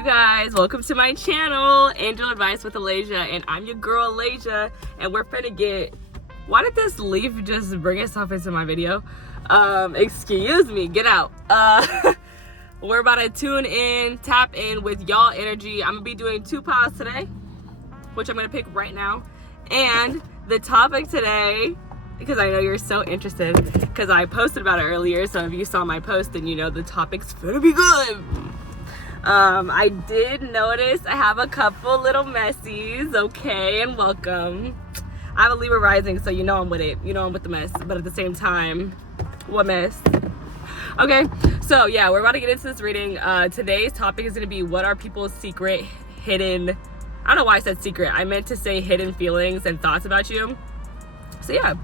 you guys, welcome to my channel, Angel Advice with Alayja, and I'm your girl Alayja, and we're finna get, why did this leaf just bring itself into my video? Excuse me, get out. We're about to tune in, tap in with y'all energy. I'm gonna be doing 2 piles today, which I'm gonna pick right now. And the topic today, because I know you're so interested, because I posted about it earlier, so if you saw my post, then you know the topic's gonna be good. I did notice I have a couple little messies, okay, and welcome. I have a Libra rising, so you know I'm with it. You know I'm with the mess, but at the same time, what mess? Okay, so yeah, we're about to get into this reading. Today's topic is gonna be, what are people's secret, hidden, I don't know why I said secret. I meant to say hidden feelings and thoughts about you. So yeah,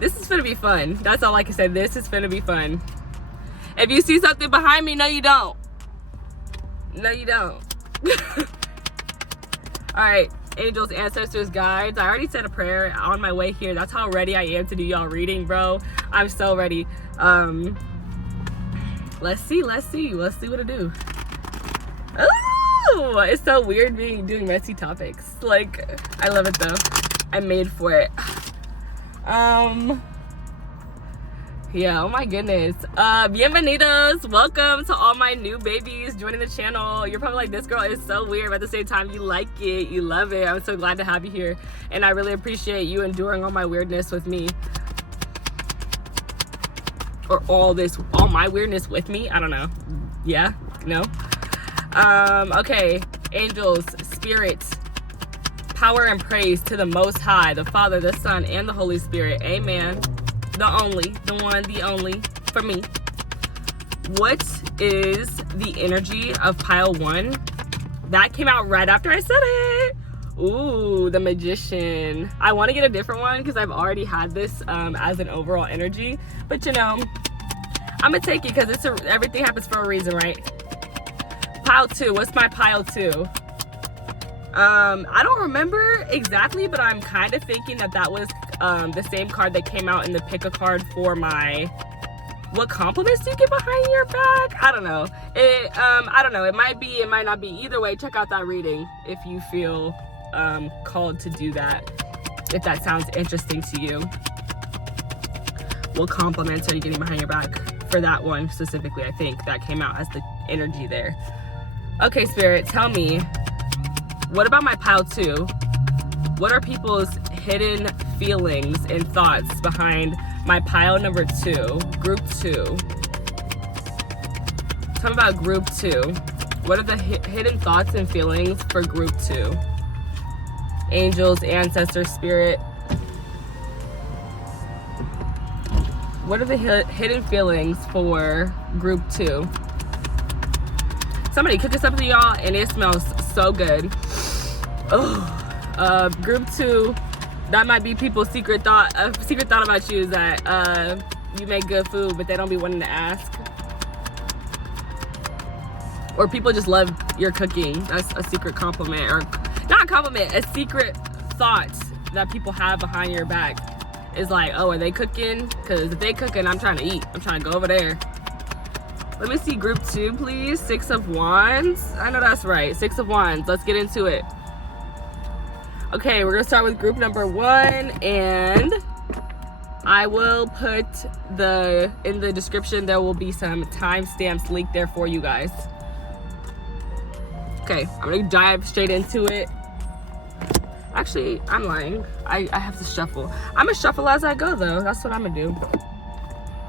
this is gonna be fun. That's all I can say. This is gonna be fun. If you see something behind me, no you don't. No you don't. All right, angels, ancestors, guides. I already said a prayer on my way here. That's how ready I am to do y'all reading, bro. I'm so ready. Let's see what it do. Oh, it's so weird doing messy topics. Like, I love it though. I'm made for it. Yeah, oh my goodness. Bienvenidos. Welcome to all my new babies joining the channel. You're probably like, this girl is so weird, but at the same time, you like it, you love it. I'm so glad to have you here. And I really appreciate you enduring all my weirdness with me. Or all my weirdness with me. I don't know. Yeah, no. Okay, angels, spirits, power and praise to the Most High, the Father, the Son, and the Holy Spirit. Amen. The only, the one, the only, for me. What is the energy of pile 1? That came out right after I said it. Ooh, the Magician. I want to get a different one because I've already had this as an overall energy. But you know, I'm going to take it because everything happens for a reason, right? Pile 2. What's my pile 2? I don't remember exactly, but I'm kind of thinking that was the same card that came out in the pick a card for my, what compliments do you get behind your back? I don't know. I don't know. It might be, it might not be. Either way, check out that reading if you feel called to do that, if that sounds interesting to you. What compliments are you getting behind your back for that one specifically? I think that came out as the energy there. Okay, Spirit, tell me, what about my pile 2? What are people's hidden feelings and thoughts behind my pile number 2, group 2? Tell me about group 2. What are the hidden thoughts and feelings for group 2? Angels, ancestors, spirit. What are the hidden feelings for group 2? Somebody cook this up to y'all and it smells so good. Oh, group 2, that might be people's secret thought about you is that you make good food, but they don't be wanting to ask. Or people just love your cooking. That's a secret compliment, or not a compliment, a secret thought that people have behind your back is like, oh, are they cooking? Because if they cooking, I'm trying to eat. I'm trying to go over there. Let me see group 2, please. 6 of Wands. I know that's right. 6 of Wands. Let's get into it. Okay, we're gonna start with group number 1, and I will put in the description, there will be some timestamps linked there for you guys. Okay, I'm gonna dive straight into it. Actually, I'm lying. I have to shuffle. I'm gonna shuffle as I go though. That's what I'm gonna do.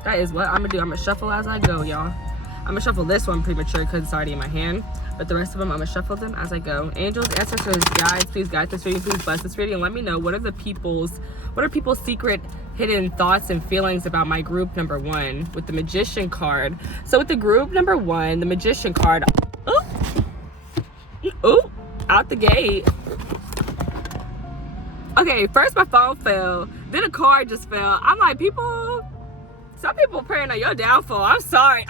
That is what I'm gonna do. I'm gonna shuffle as I go, y'all. I'm gonna shuffle this one premature because it's already in my hand. But the rest of them, I'm gonna shuffle them as I go. Angels, ancestors, guides, please guide this reading. Please bless this reading and let me know what are people's secret, hidden thoughts and feelings about my group number 1 with the Magician card. So with the group number 1, the Magician card. Oh, out the gate. Okay, first my phone fell. Then a card just fell. I'm like, some people praying on your downfall. I'm sorry.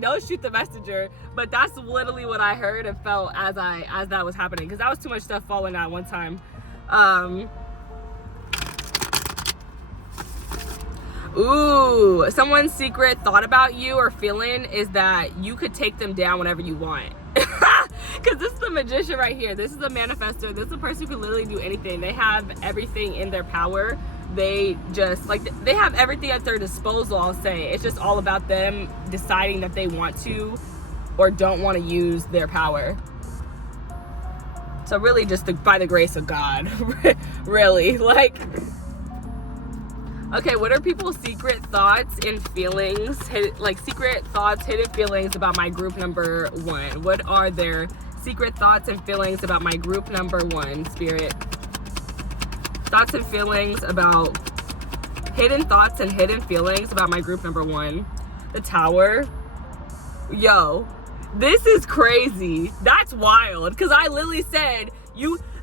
Don't shoot the messenger. But that's literally what I heard and felt as that was happening, because that was too much stuff falling at one time. Ooh, someone's secret thought about you or feeling is that you could take them down whenever you want. Because this is the magician right here. This is the manifestor. This is a person who can literally do anything. They have everything in their power. They just, like, they have everything at their disposal, I'll say. It's just all about them deciding that they want to or don't want to use their power. So really just by the grace of God. Really. Like, okay, what are people's secret thoughts and feelings, secret thoughts, hidden feelings about my group number 1? What are their secret thoughts and feelings about my group number 1, Spirit? Thoughts and feelings about, hidden thoughts and hidden feelings about my group number 1. The Tower. Yo, this is crazy. That's wild. Because I literally said,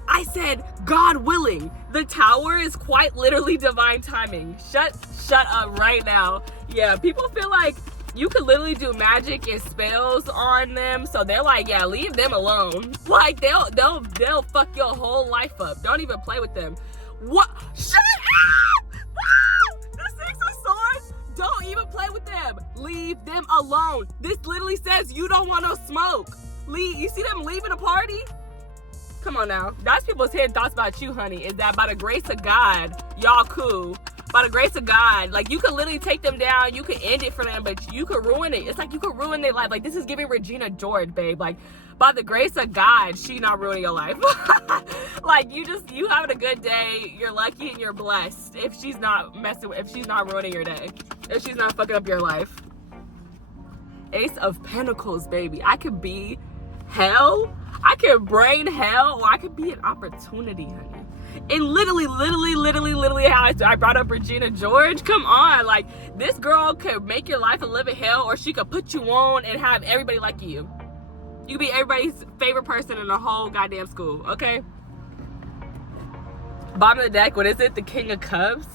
I said, God willing, the Tower is quite literally divine timing. Shut up right now. Yeah, people feel like you could literally do magic and spells on them, so they're like, yeah, leave them alone. Like, they'll fuck your whole life up. Don't even play with them. What? Shut up! Ah! The Six of Swords. Don't even play with them. Leave them alone. This literally says you don't want no smoke. You see them leaving a party? Come on now. That's people's hidden thoughts about you, honey. Is that by the grace of God, y'all cool. By the grace of God, like, you could literally take them down. You could end it for them, but you could ruin it. It's like you could ruin their life. Like, this is giving Regina George, babe. Like, by the grace of God, she not ruining your life. Like, you having a good day. You're lucky and you're blessed if she's not ruining your day. If she's not fucking up your life. Ace of Pentacles, baby. I could be hell. I could bring hell, or I could be an opportunity, honey. And literally how I brought up Regina George. Come on, like, this girl could make your life a living hell, or she could put you on and have everybody like you. You could be everybody's favorite person in the whole goddamn school, okay? Bottom of the deck, what is it? The King of Cups.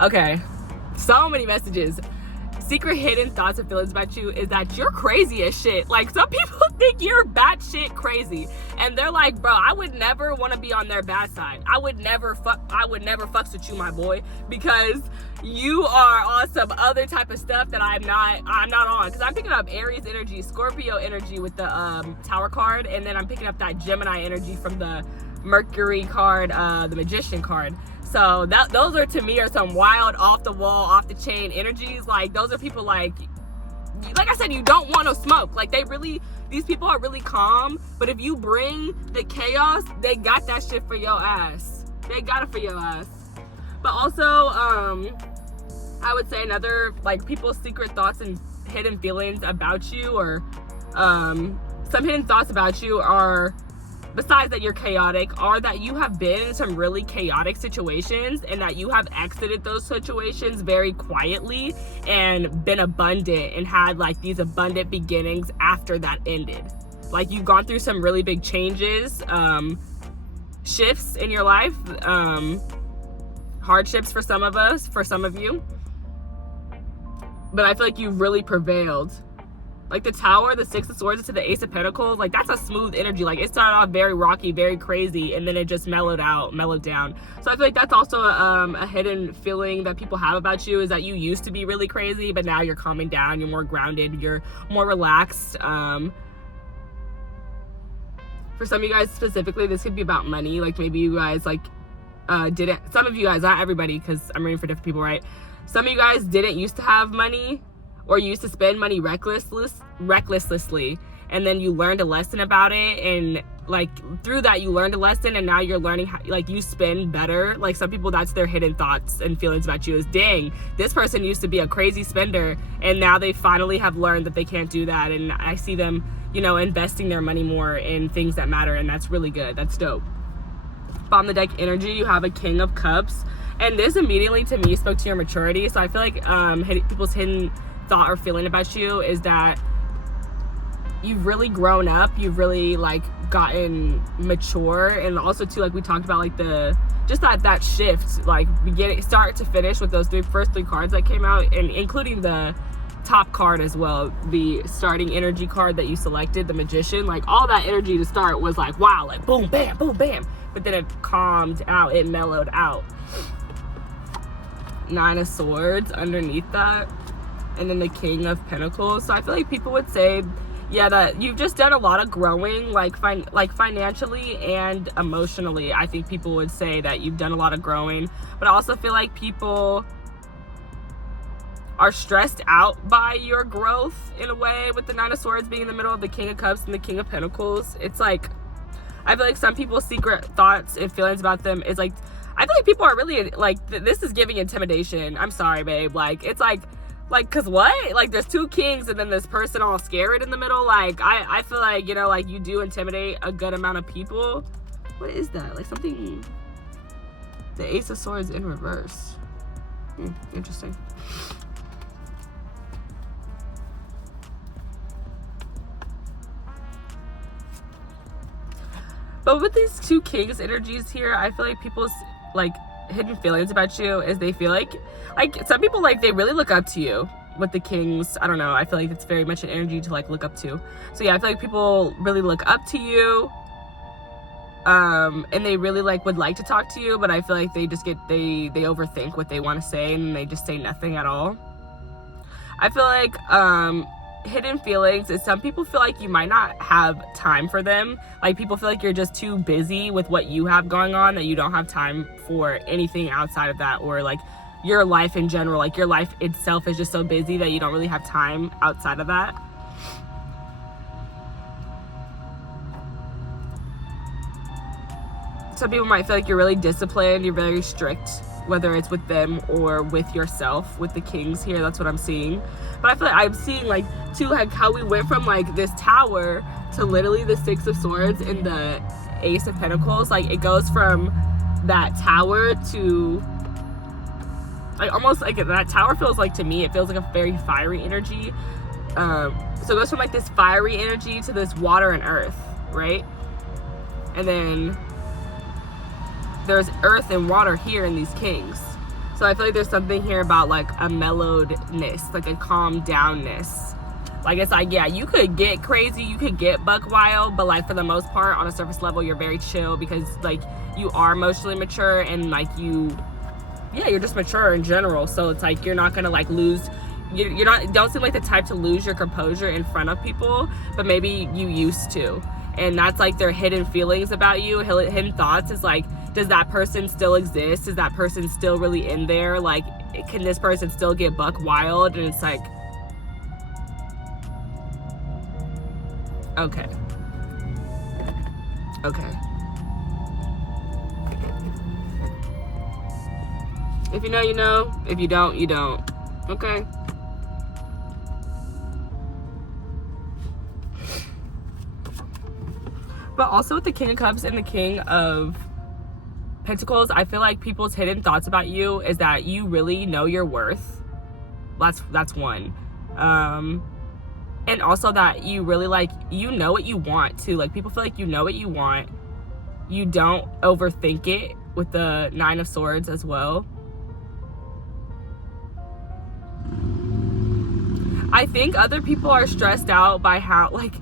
Okay, so many messages. Secret hidden thoughts and feelings about you is that you're crazy as shit. Like, some people think you're batshit crazy, and they're like, bro, I would never want to be on their bad side. I would never fucks with you, my boy, because you are on some other type of stuff that I'm not on. Because I'm picking up Aries energy, Scorpio energy with the Tower card, and then I'm picking up that Gemini energy from the Mercury card, the Magician card. So those are, to me, are some wild, off the wall, off the chain energies. Like, those are people like I said, you don't want to smoke. Like, these people are really calm, but if you bring the chaos, they got that shit for your ass. They got it for your ass. But also, I would say another, like, people's secret thoughts and hidden feelings about you, or some hidden thoughts about you are, besides that you're chaotic, are that you have been in some really chaotic situations, and that you have exited those situations very quietly and been abundant and had, like, these abundant beginnings after that ended. Like, you've gone through some really big changes, shifts in your life, hardships for some of you. But I feel like you've really prevailed. Like, the Tower, the Six of Swords to the Ace of Pentacles, like, that's a smooth energy. Like, it started off very rocky, very crazy, and then it just mellowed down. So I feel like that's also a hidden feeling that people have about you, is that you used to be really crazy, but now you're calming down, you're more grounded, you're more relaxed. For some of you guys specifically, this could be about money. Like, maybe you guys, like, some of you guys, not everybody, because I'm reading for different people, right? Some of you guys didn't used to have money, or you used to spend money recklessly, and then you learned a lesson about it, and, like, through that you learned a lesson, and now you're learning how, like, you spend better. Like, some people, that's their hidden thoughts and feelings about you, is, dang, this person used to be a crazy spender, and now they finally have learned that they can't do that, and I see them, you know, investing their money more in things that matter, and that's really good. That's dope. Bottom of the deck energy, you have a King of Cups, and this immediately, to me, spoke to your maturity. So I feel like people's hidden thought or feeling about you is that you've really grown up, you've really, like, gotten mature, and also too, like we talked about, like, that shift, like, beginning start to finish with those first three cards that came out, and including the top card as well, the starting energy card that you selected, the Magician, like all that energy to start was like, wow, like boom, bam, boom, bam. But then it calmed out, it mellowed out. Nine of Swords underneath that. And then the King of Pentacles. So I feel like people would say, yeah, that you've just done a lot of growing, like financially and emotionally. I think people would say that you've done a lot of growing. But I also feel like people are stressed out by your growth in a way, with the Nine of Swords being in the middle of the King of Cups and the King of Pentacles. It's like, I feel like some people's secret thoughts and feelings about them is like, I feel like people are really like, this is giving intimidation. I'm sorry, babe. Like, it's like, cause what? Like, there's two kings and then this person all scared in the middle. Like, I feel like, you know, like you do intimidate a good amount of people. What is that? Like something, the Ace of Swords in reverse. Interesting. But with these two kings energies here, I feel like people's like hidden feelings about you is they feel like some people, like, they really look up to you with the kings. I don't know, I feel like it's very much an energy to like look up to. So yeah, I feel like people really look up to you, and they really like would like to talk to you, but I feel like they just they overthink what they want to say and they just say nothing at all. I feel like hidden feelings is some people feel like you might not have time for them. Like, people feel like you're just too busy with what you have going on, that you don't have time for anything outside of that, or like your life in general, like your life itself is just so busy that you don't really have time outside of that. Some people might feel like you're really disciplined, you're very strict, whether it's with them or with yourself. With the kings here, that's what I'm seeing. But I feel like I'm seeing like too, like how we went from like this Tower to literally the Six of Swords and the Ace of Pentacles. Like, it goes from that Tower to like almost like that Tower feels like, to me, it feels like a very fiery energy. So it goes from like this fiery energy to this water and earth, right? And then there's earth and water here in these kings. So I feel like there's something here about like a mellowedness, like a calm downness. Like, it's like, yeah, you could get crazy, you could get buck wild, but like for the most part, on a surface level, you're very chill because like you are emotionally mature and like you're just mature in general. So it's like you're not gonna like lose, you don't seem like the type to lose your composure in front of people, but maybe you used to. And that's like their hidden feelings about you, hidden thoughts is like, does that person still exist? Is that person still really in there? Like, can this person still get buck wild? And it's like, okay. If you know, you know. If you don't, you don't. Okay. But also with the King of Cups and the King of Pentacles, I feel like people's hidden thoughts about you is that you really know your worth. That's one. And also that you really like, you know what you want too. Like, people feel like you know what you want. You don't overthink it with the Nine of Swords as well. I think other people are stressed out by how, like,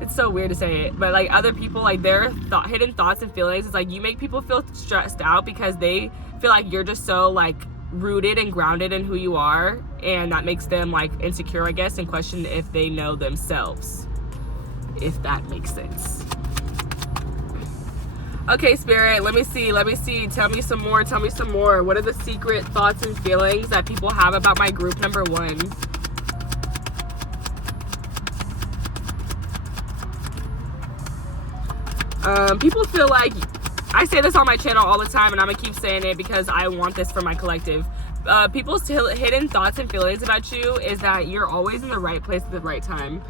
it's so weird to say it, but like other people, like their hidden thoughts and feelings, it's like you make people feel stressed out because they feel like you're just so like rooted and grounded in who you are, and that makes them like insecure, I guess, and question if they know themselves, if that makes sense. Okay, Spirit, let me see, tell me some more. What are the secret thoughts and feelings that people have about my group number 1? People feel like, I say this on my channel all the time, and I'm gonna keep saying it because I want this for my collective. People's hidden thoughts and feelings about you is that you're always in the right place at the right time.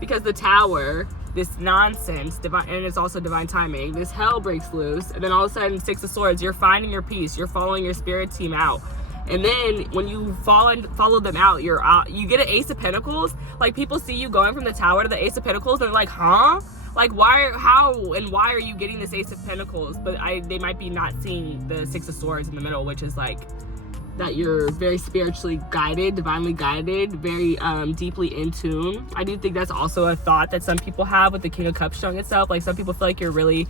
Because the Tower, this nonsense, divine, and it's also divine timing, this hell breaks loose, and then all of a sudden, Six of Swords, you're finding your peace, you're following your spirit team out. And then when you follow them out, you're out, you get an Ace of Pentacles. Like, people see you going from the Tower to the Ace of Pentacles, and they're like, huh? Like, how and why are you getting this Ace of Pentacles? But they might be not seeing the Six of Swords in the middle, which is like, that you're very spiritually guided, divinely guided, very deeply in tune. I do think that's also a thought that some people have with the King of Cups showing itself. Like, some people feel like you're really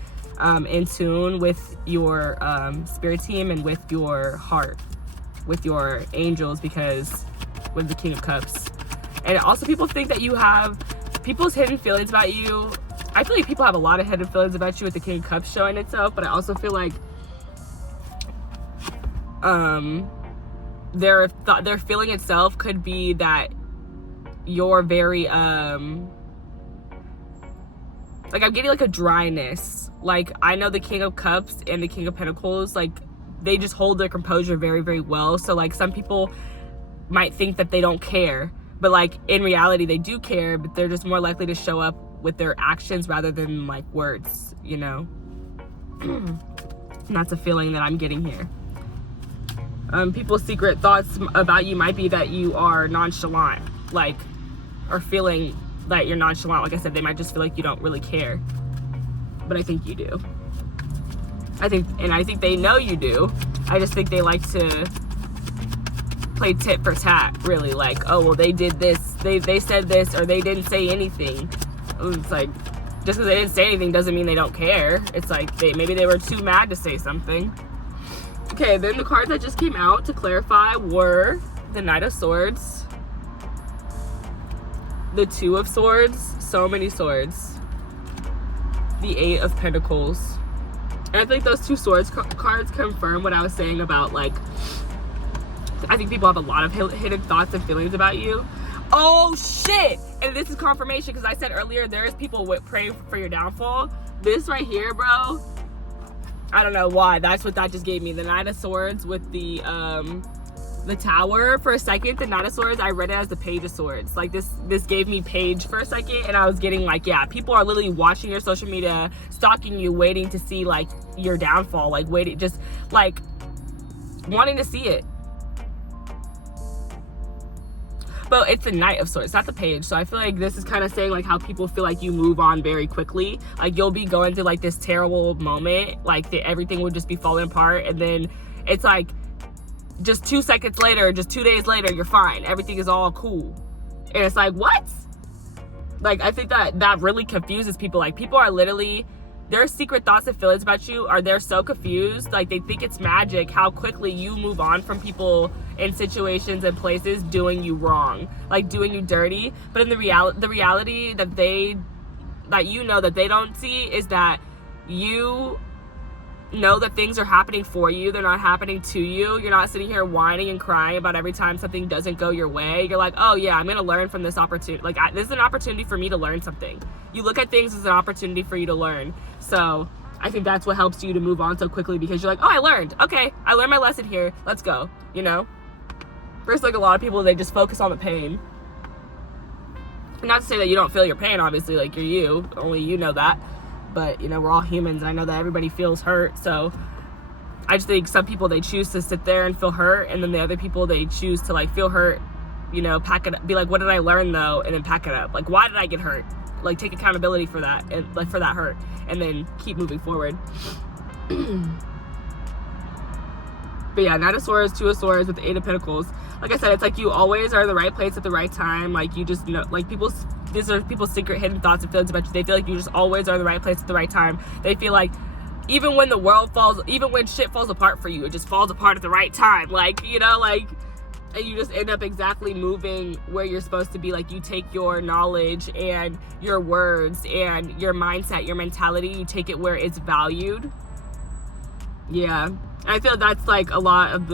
in tune with your spirit team and with your heart, with your angels, because with the King of Cups. And also, people think that you have people's hidden feelings about you. I feel like people have a lot of hidden feelings about you with the King of Cups showing itself, but I also feel like their feeling itself could be that you're very like, I'm getting like a dryness. Like, I know the King of Cups and the King of Pentacles, like, they just hold their composure very, very well. So like, some people might think that they don't care, but like, in reality they do care, but they're just more likely to show up with their actions rather than like words, you know. And that's a feeling that I'm getting here. People's secret thoughts about you might be that you are nonchalant, like, or feeling that you're nonchalant. Like I said, they might just feel like you don't really care, but I think you do. I think they know you do. I just think they like to play tit for tat, really. Like, oh, well, they did this, they said this, or they didn't say anything. It's like, just because they didn't say anything doesn't mean they don't care. It's like, maybe they were too mad to say something. Okay, then the cards that just came out to clarify were the Knight of Swords, the Two of Swords, so many swords, the Eight of Pentacles. And I think those two swords cards confirm what I was saying about, like, I think people have a lot of hidden thoughts and feelings about you. Oh shit! And this is confirmation, because I said earlier there's people praying for your downfall. This right here, bro, I don't know why, that's what that just gave me. The Knight of Swords with the Tower. For a second, the Knight of Swords, I read it as the Page of Swords. Like, this gave me Page for a second, and I was getting like, yeah, people are literally watching your social media, stalking you, waiting to see like your downfall, like waiting, just like wanting to see it. But it's the Knight of Swords, not the Page. So I feel like this is kind of saying like how people feel like you move on very quickly. Like, you'll be going through like this terrible moment, like everything would just be falling apart, and then it's like just 2 seconds later, just 2 days later, you're fine. Everything is all cool. And it's like, what? Like, I think that really confuses people. Like, people are literally, their secret thoughts and feelings about you they're so confused. Like, they think it's magic how quickly you move on from people in situations and places doing you wrong, like doing you dirty. But in the reality that you know that they don't see is that you know that things are happening for you. They're not happening to you. You're not sitting here whining and crying about every time something doesn't go your way. You're like, oh yeah, I'm gonna learn from this opportunity. Like, this is an opportunity for me to learn something. You look at things as an opportunity for you to learn. So I think that's what helps you to move on so quickly, because you're like, oh, I learned. Okay, I learned my lesson here. Let's go, you know? Versus like a lot of people, they just focus on the pain. Not to say that you don't feel your pain, obviously, like, you're you. Only you know that. But, you know, we're all humans, and I know that everybody feels hurt. So I just think some people, they choose to sit there and feel hurt, and then the other people, they choose to like feel hurt, you know, pack it up, be like, what did I learn though? And then pack it up. Like, why did I get hurt? Like, take accountability for that, and like for that hurt, and then keep moving forward. But yeah, Knight of Swords, Two of Swords with the Eight of Pentacles. Like I said, it's like you always are in the right place at the right time. Like, you just know, like, these are people's secret hidden thoughts and feelings about you. They feel like you just always are in the right place at the right time. They feel like even when the world falls, even when shit falls apart for you, it just falls apart at the right time. Like, you know, like, and you just end up exactly moving where you're supposed to be. Like, you take your knowledge and your words and your mindset, your mentality, you take it where it's valued. Yeah. I feel that's like a lot of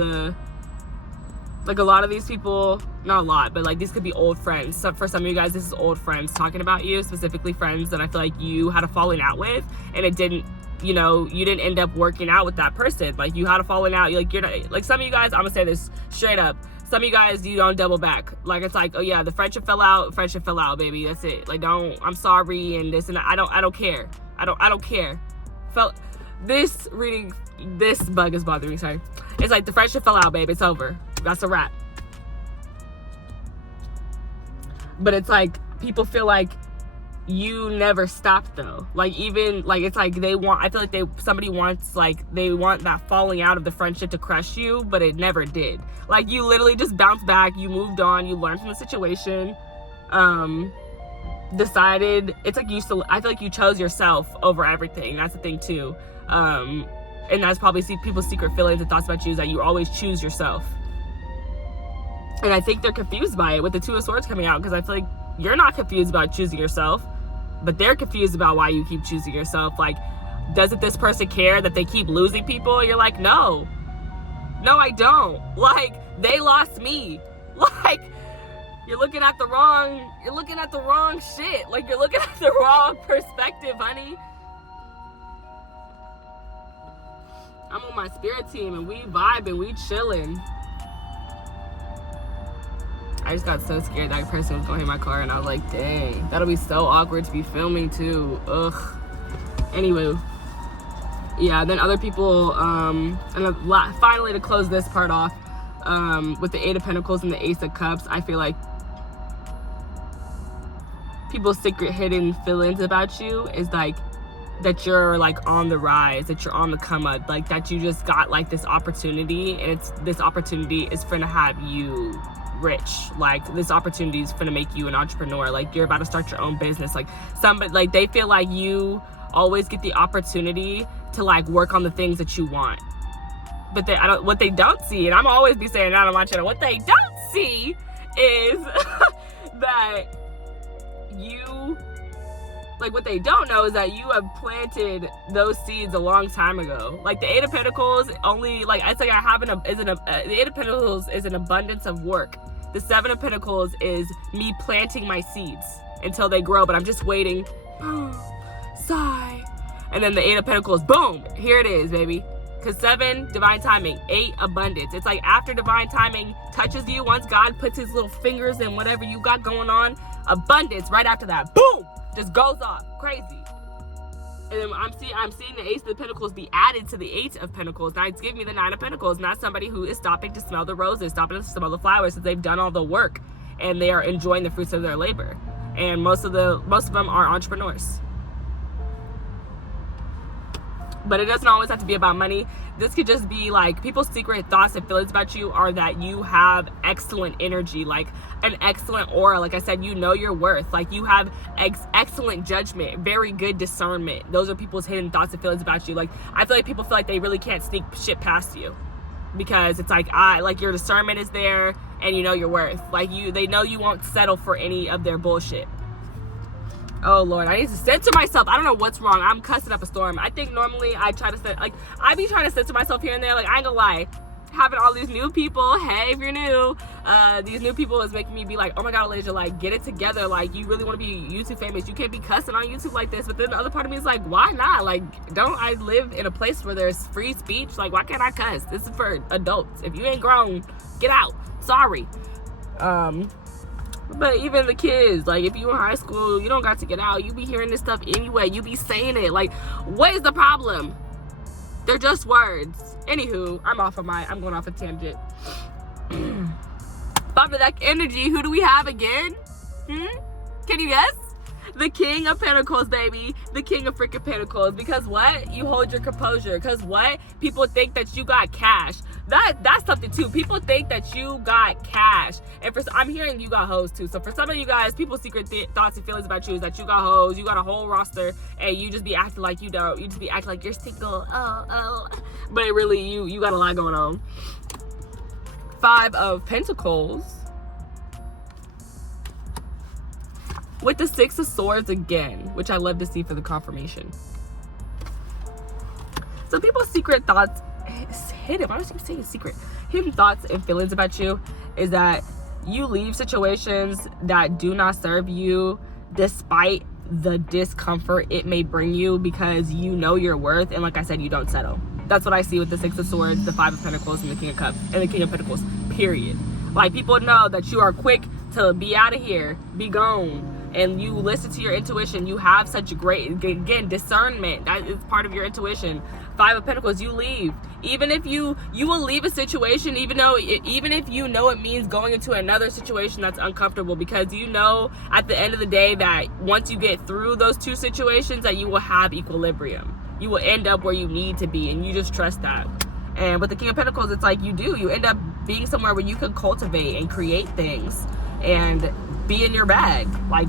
these people, not a lot, but like these could be old friends. So for some of you guys, this is old friends talking about you, specifically friends that I feel like you had a falling out with, and it didn't, you know, you didn't end up working out with that person. Like, you had a falling out. You're not, like, some of you guys, I'm gonna say this straight up, some of you guys, you don't double back. Like, it's like, oh yeah, the friendship fell out, baby, that's it. Like, I'm sorry and this and that. I don't care. I don't care. This reading, this bug is bothering me, sorry. It's like, the friendship fell out, babe, it's over. That's a wrap. But it's like, people feel like you never stopped though. Like, even like, it's like I feel like somebody wants, like, they want that falling out of the friendship to crush you, but it never did. Like, you literally just bounced back, you moved on, you learned from the situation, decided, it's like I feel like you chose yourself over everything. That's the thing too. And that's probably people's secret feelings and thoughts about you, is that you always choose yourself. And I think they're confused by it with the Two of Swords coming out, because I feel like you're not confused about choosing yourself, but they're confused about why you keep choosing yourself. Like, doesn't this person care that they keep losing people? You're like, no, I don't. Like, they lost me. Like, you're looking at the wrong shit. Like, you're looking at the wrong perspective, honey. I'm on my spirit team, and we vibing, we chilling. I just got so scared that person was going to hit my car, and I was like, dang, that'll be so awkward to be filming too. Ugh. Anyway, yeah, then other people, and finally, to close this part off, with the Eight of Pentacles and the Ace of Cups, I feel like people's secret hidden feelings about you is like that you're like on the rise, that you're on the come up, like that you just got like this opportunity, and this opportunity is finna have you rich. Like, this opportunity is finna make you an entrepreneur. Like, you're about to start your own business. Like, somebody, like, they feel like you always get the opportunity to like work on the things that you want, but what they don't see, and I'm always be saying that on my channel, what they don't see is that you, like, what they don't know is that you have planted those seeds a long time ago. Like, the Eight of Pentacles only, like, it's like the Eight of Pentacles is an abundance of work. The Seven of Pentacles is me planting my seeds until they grow, but I'm just waiting. Sigh. And then the Eight of Pentacles, boom, here it is, baby. Because 7, divine timing. 8, abundance. It's like after divine timing touches you, once God puts his little fingers in whatever you got going on, abundance right after that, boom, just goes off. Crazy. And then I'm seeing the Ace of the Pentacles be added to the Eight of Pentacles. Now it's giving me the Nine of Pentacles, not somebody who is stopping to smell the roses, stopping to smell the flowers, since they've done all the work and they are enjoying the fruits of their labor. And most of them are entrepreneurs. But it doesn't always have to be about money. This could just be like, people's secret thoughts and feelings about you are that you have excellent energy, like an excellent aura. Like I said, you know your worth. Like, you have excellent judgment, very good discernment. Those are people's hidden thoughts and feelings about you. Like, I feel like people feel like they really can't sneak shit past you, because it's like, your discernment is there, and you know your worth. Like, they know you won't settle for any of their bullshit. Oh Lord, I need to censor myself. I don't know what's wrong. I'm cussing up a storm. I think normally I be trying to censor myself here and there. Like, I ain't gonna lie, having all these new people, hey, if you're new, these new people is making me be like, oh my God, Elijah, like, get it together. Like, you really want to be YouTube famous. You can't be cussing on YouTube like this. But then the other part of me is like, why not? Like, don't I live in a place where there's free speech? Like, why can't I cuss? This is for adults. If you ain't grown, get out. Sorry. But even the kids, like, if you in high school, you don't got to get out. You be hearing this stuff anyway. You be saying it. Like, what is the problem? They're just words. Anywho, I'm going off a tangent. Bump that energy. Who do we have again? Can you guess? The King of Pentacles, baby. The King of freaking Pentacles. Because what? You hold your composure. Because what? People think that you got cash. That's something too. People think that you got cash. And I'm hearing you got hoes too. So for some of you guys, people's secret thoughts and feelings about you is that you got hoes, you got a whole roster, and you just be acting like you don't. You just be acting like you're single. Oh. But really, you got a lot going on. 5 of Pentacles. With the 6 of Swords again, which I love to see for the confirmation. So people's secret thoughts, hidden, why do I keep saying secret? Hidden thoughts and feelings about you is that you leave situations that do not serve you despite the discomfort it may bring you, because you know your worth, and like I said, you don't settle. That's what I see with the 6 of Swords, the 5 of Pentacles, and the King of Cups, and the King of Pentacles, period. Like, people know that you are quick to be out of here, be gone, and you listen to your intuition. You have such great, again, discernment. That is part of your intuition. 5 of Pentacles, you leave. Even if you will leave a situation, even if you know it means going into another situation that's uncomfortable, because you know at the end of the day that once you get through those 2 situations that you will have equilibrium. You will end up where you need to be, and you just trust that. And with the King of Pentacles, it's like you end up being somewhere where you can cultivate and create things and be in your bag. Like,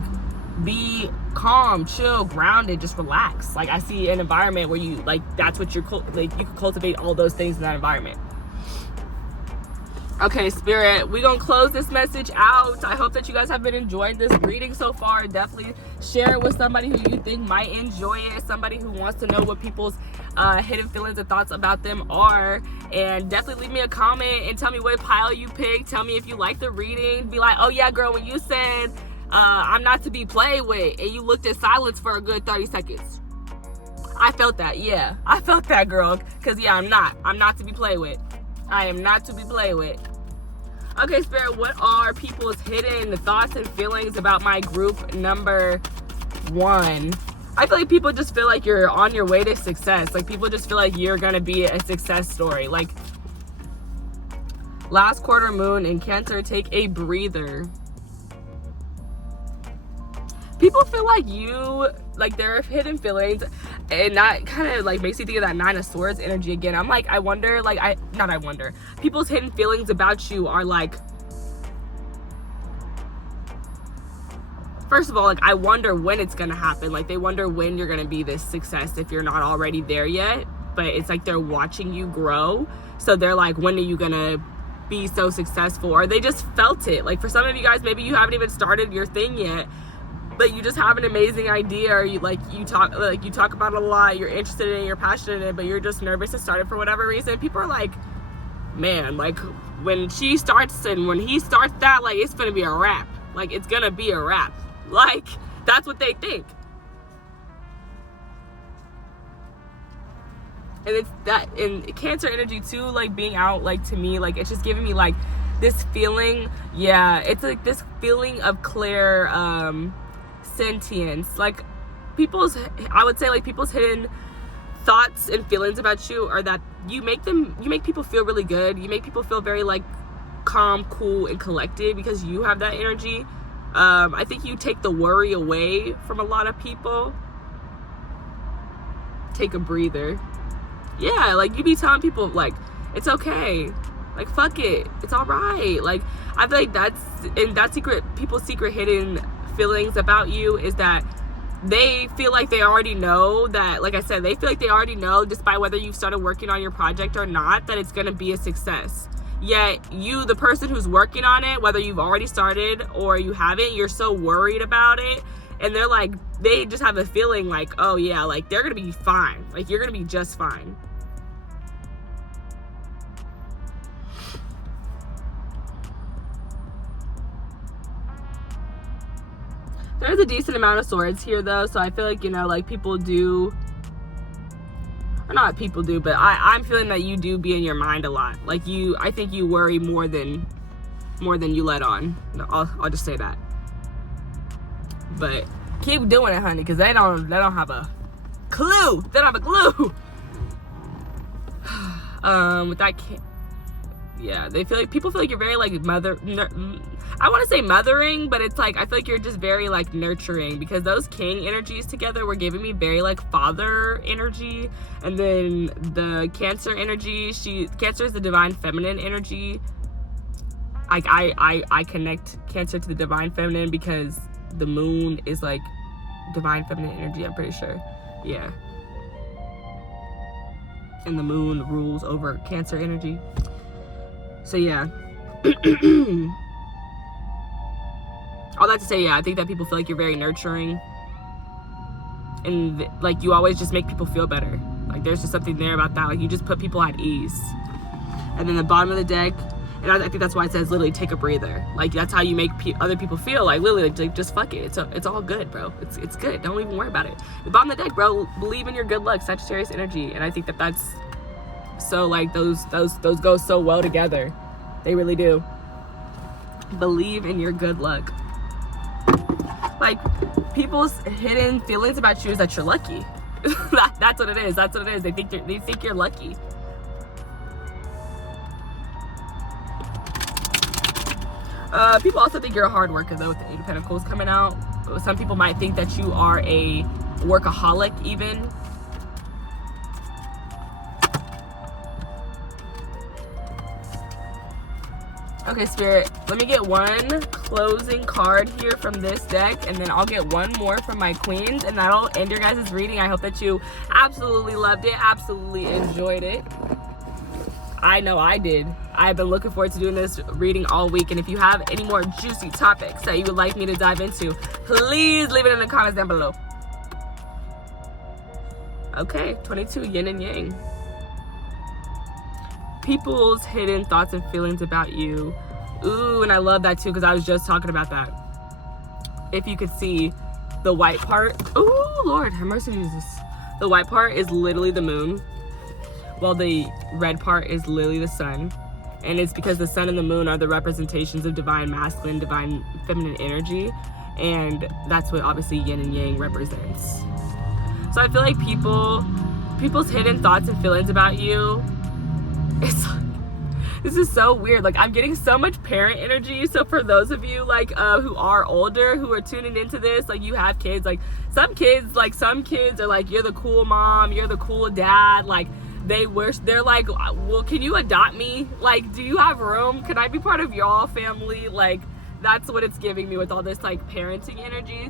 be calm, chill, grounded, just relax. Like, I see an environment where you, like, that's what you're, like, you can cultivate all those things in that environment. Okay, Spirit, we're gonna close this message out. I hope that you guys have been enjoying this reading so far. Definitely share it with somebody who you think might enjoy it, somebody who wants to know what people's hidden feelings and thoughts about them are. And definitely leave me a comment and tell me what pile you picked. Tell me if you like the reading. Be like, oh yeah, girl, when you said I'm not to be played with, and you looked at silence for a good 30 seconds. I felt that, yeah. I felt that, girl. Because, yeah, I'm not to be played with. I am not to be played with. Okay, Spirit, what are people's hidden thoughts and feelings about my group number 1? I feel like people just feel like you're on your way to success. Like, people just feel like you're going to be a success story. Like, last quarter moon in Cancer, take a breather. People feel like like their hidden feelings, and that kind of like makes me think of that 9 of Swords energy again. I'm like, people's hidden feelings about you are like, first of all, like, I wonder when it's gonna happen. Like, they wonder when you're gonna be this success if you're not already there yet. But it's like they're watching you grow, so they're like, when are you gonna be so successful? Or they just felt it. Like, for some of you guys, maybe you haven't even started your thing yet, but you just have an amazing idea, or you talk about it a lot, you're interested in it, you're passionate in it, but you're just nervous to start it for whatever reason. People are like, man, like, when she starts and when he starts that, like, it's gonna be a wrap. Like, it's gonna be a wrap. Like, that's what they think. And it's that in Cancer energy too, like, being out, like, to me, like, it's just giving me like this feeling, yeah, it's like this feeling of clear sentience. Like, I would say, like, people's hidden thoughts and feelings about you are that you make people feel really good. You make people feel very, like, calm, cool, and collected because you have that energy. I think you take the worry away from a lot of people. Take a breather. Yeah, like, you be telling people, like, it's okay. Like, fuck it. It's all right. Like, I feel like people's secret hidden feelings about you is that they feel like they already know that, like I said, they feel like they already know, despite whether you've started working on your project or not, that it's going to be a success. Yet you, the person who's working on it, whether you've already started or you haven't, you're so worried about it. And they're like, they just have a feeling like, oh yeah, like, they're going to be fine. Like, you're going to be just fine. There's a decent amount of Swords here, though, so I feel like, you know, like, people do, or not people do, but I'm feeling that you do be in your mind a lot. Like, I think you worry more than you let on. I'll just say that. But keep doing it, honey, because they don't have a clue. They don't have a clue. With that, yeah, people feel like you're very, like, I want to say mothering, but it's like, I feel like you're just very, like, nurturing, because those King energies together were giving me very, like, father energy. And then the Cancer energy, Cancer is the divine feminine energy. I connect Cancer to the divine feminine because the moon is, like, divine feminine energy, I'm pretty sure. Yeah. And the moon rules over Cancer energy. So yeah. All that to say, yeah, I think that people feel like you're very nurturing, and like, you always just make people feel better. Like, there's just something there about that. Like, you just put people at ease. And then the bottom of the deck, and I think that's why it says literally take a breather. Like, that's how you make other people feel. Like, literally, like, just fuck it. It's all good, bro. It's good. Don't even worry about it. The bottom of the deck, bro, believe in your good luck, Sagittarius energy. And I think that that's so, like, those go so well together. They really do. Believe in your good luck. Like, people's hidden feelings about you is that you're lucky. That's what it is. That's what it is. They think you're lucky. People also think you're a hard worker, though, with the Eight of Pentacles coming out. Some people might think that you are a workaholic, even. Okay, Spirit, let me get one closing card here from this deck, and then I'll get one more from my queens, and that'll end your guys' reading. I hope that you absolutely loved it, absolutely enjoyed it. I know I did. I've been looking forward to doing this reading all week, and if you have any more juicy topics that you would like me to dive into, please leave it in the comments down below. Okay, 22, yin and yang. People's hidden thoughts and feelings about you. Ooh, and I love that too, because I was just talking about that. If you could see the white part. Ooh, Lord, have mercy, Jesus. The white part is literally the moon, while the red part is literally the sun. And it's because the sun and the moon are the representations of divine masculine, divine feminine energy. And that's what obviously yin and yang represents. So I feel like people's hidden thoughts and feelings about you, this is so weird. Like, I'm getting so much parent energy. So for those of you like who are older, who are tuning into this, like you have kids, like some kids are like, you're the cool mom, you're the cool dad. Like they're like, well, can you adopt me? Like, do you have room? Can I be part of y'all family? Like, that's what it's giving me with all this like parenting energy.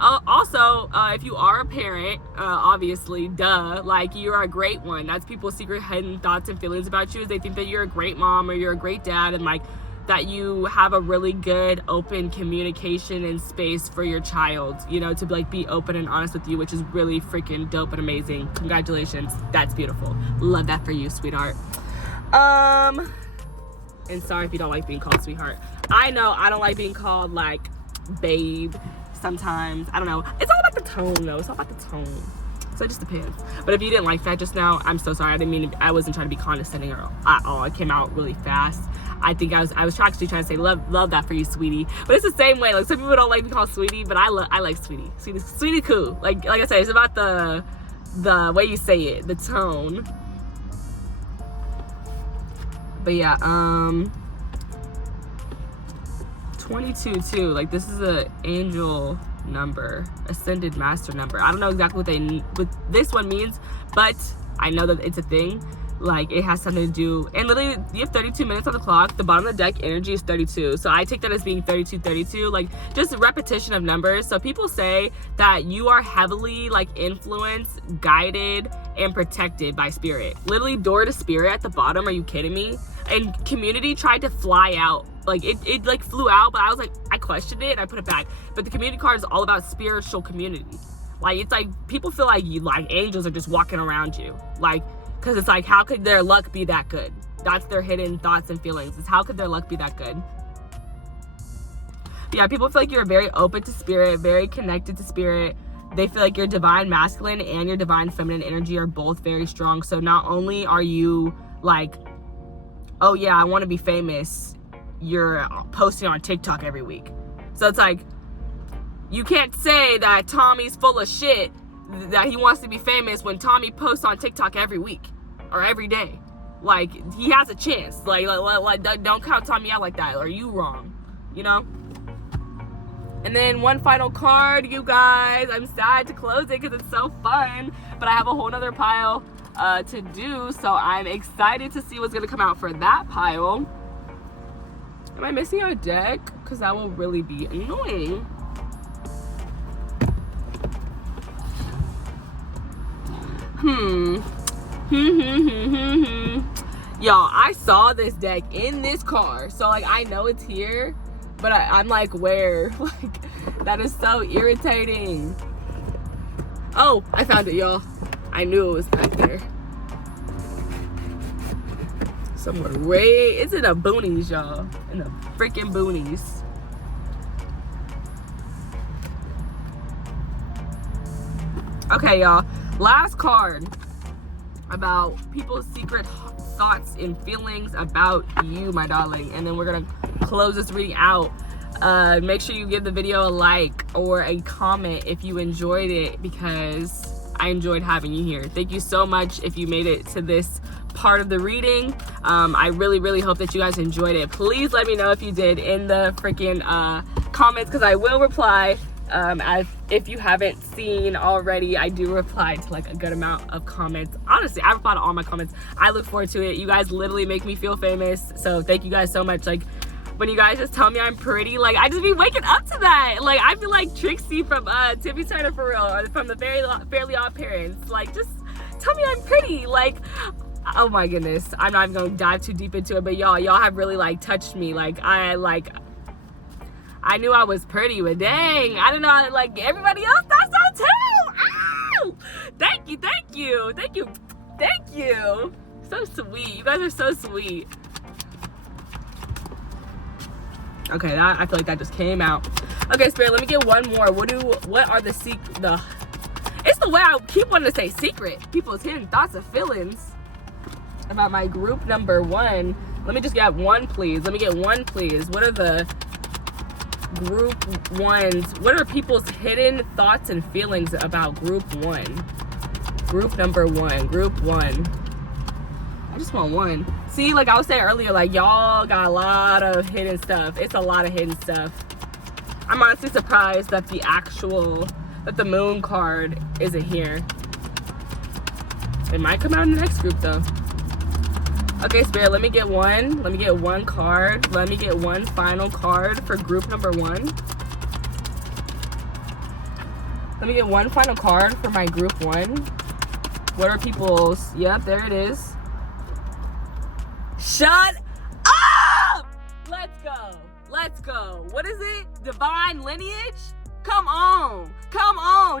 Also, if you are a parent, obviously, duh, like, you're a great one. That's people's secret hidden thoughts and feelings about you, is they think that you're a great mom or you're a great dad, and like that you have a really good open communication and space for your child, you know, to like be open and honest with you, which is really freaking dope and amazing. Congratulations. That's beautiful. Love that for you, sweetheart. And sorry if you don't like being called sweetheart. I know I don't like being called like babe sometimes. I don't know. It's all about the tone, though. It's all about the tone. So it just depends. But if you didn't like that just now, I'm so sorry. I didn't mean to, I wasn't trying to be condescending or at all. It came out really fast. I think I was actually trying to say love that for you, sweetie. But it's the same way. Like, some people don't like to be called sweetie, but I like sweetie. Sweetie cool. Like I said, it's about the way you say it, the tone. But yeah, 22 too. Like, this is a angel number, ascended master number. I don't know exactly what this one means, but I know that it's a thing. Like, it has something to do, and literally you have 32 minutes on the clock. The bottom of the deck energy is 32, so I take that as being 32, like just a repetition of numbers. So people say that you are heavily like influenced, guided, and protected by spirit. Literally door to spirit at the bottom. Are you kidding me? And community tried to fly out. Like, it like flew out, but I was like, I questioned it and I put it back. But the community card is all about spiritual community. Like, it's like people feel like angels are just walking around you. Like, because it's like, how could their luck be that good? That's their hidden thoughts and feelings. Is how could their luck be that good? But yeah, people feel like you're very open to spirit, very connected to spirit. They feel like your divine masculine and your divine feminine energy are both very strong. So not only are you like, oh yeah, I want to be famous, you're posting on TikTok every week. So it's like, you can't say that Tommy's full of shit, that he wants to be famous, when Tommy posts on TikTok every week or every day. Like, he has a chance. Like don't count Tommy out like that, or you wrong, you know? And then one final card, you guys. I'm sad to close it because it's so fun, but I have a whole nother pile to do, so I'm excited to see what's gonna come out for that pile. Am I missing a deck? Because that will really be annoying. Y'all, I saw this deck in this car, so like I know it's here, but I'm like, where? Like, that is so irritating. Oh, I found it, y'all. I knew it was back there somewhere. It's in the boonies, y'all. In the freaking boonies. Okay, y'all. Last card about people's secret thoughts and feelings about you, my darling. And then we're going to close this reading out. Make sure you give the video a like or a comment if you enjoyed it, because I enjoyed having you here. Thank you so much if you made it to this part of the reading. I really hope that you guys enjoyed it. Please let me know if you did in the freaking comments, because I will reply. As if you haven't seen already, I do reply to like a good amount of comments. Honestly, I reply to all my comments. I look forward to it. You guys literally make me feel famous, so thank you guys so much. Like, when you guys just tell me I'm pretty, like, I just be waking up to that. Like, I feel like Trixie from Timmy Turner for real, or from the Fairly Odd Parents. Like, just tell me I'm pretty. Like, oh my goodness, I'm not even gonna dive too deep into it, but y'all have really like touched me. Like, I knew I was pretty, but dang, I don't know, like, everybody else thought so too. Ow! Thank you. So sweet. You guys are so sweet. Okay, I feel like that just came out. Okay, Spirit, let me get one more. What are the it's the way I keep wanting to say secret. People's hidden thoughts and feelings about my group number 1. Let me just get one, please. What are the group ones? What are people's hidden thoughts and feelings about group 1? Group number 1. Group 1. I just want one. See, like I was saying earlier, like, y'all got a lot of hidden stuff. It's a lot of hidden stuff. I'm honestly surprised that the moon card isn't here. It might come out in the next group though. Okay, Spirit, let me get one. Let me get one card. Let me get one final card for group number 1. Let me get one final card for my group 1. What are people's? Yep, there it is. Shut up! Let's go. What is it? Divine lineage? Come on.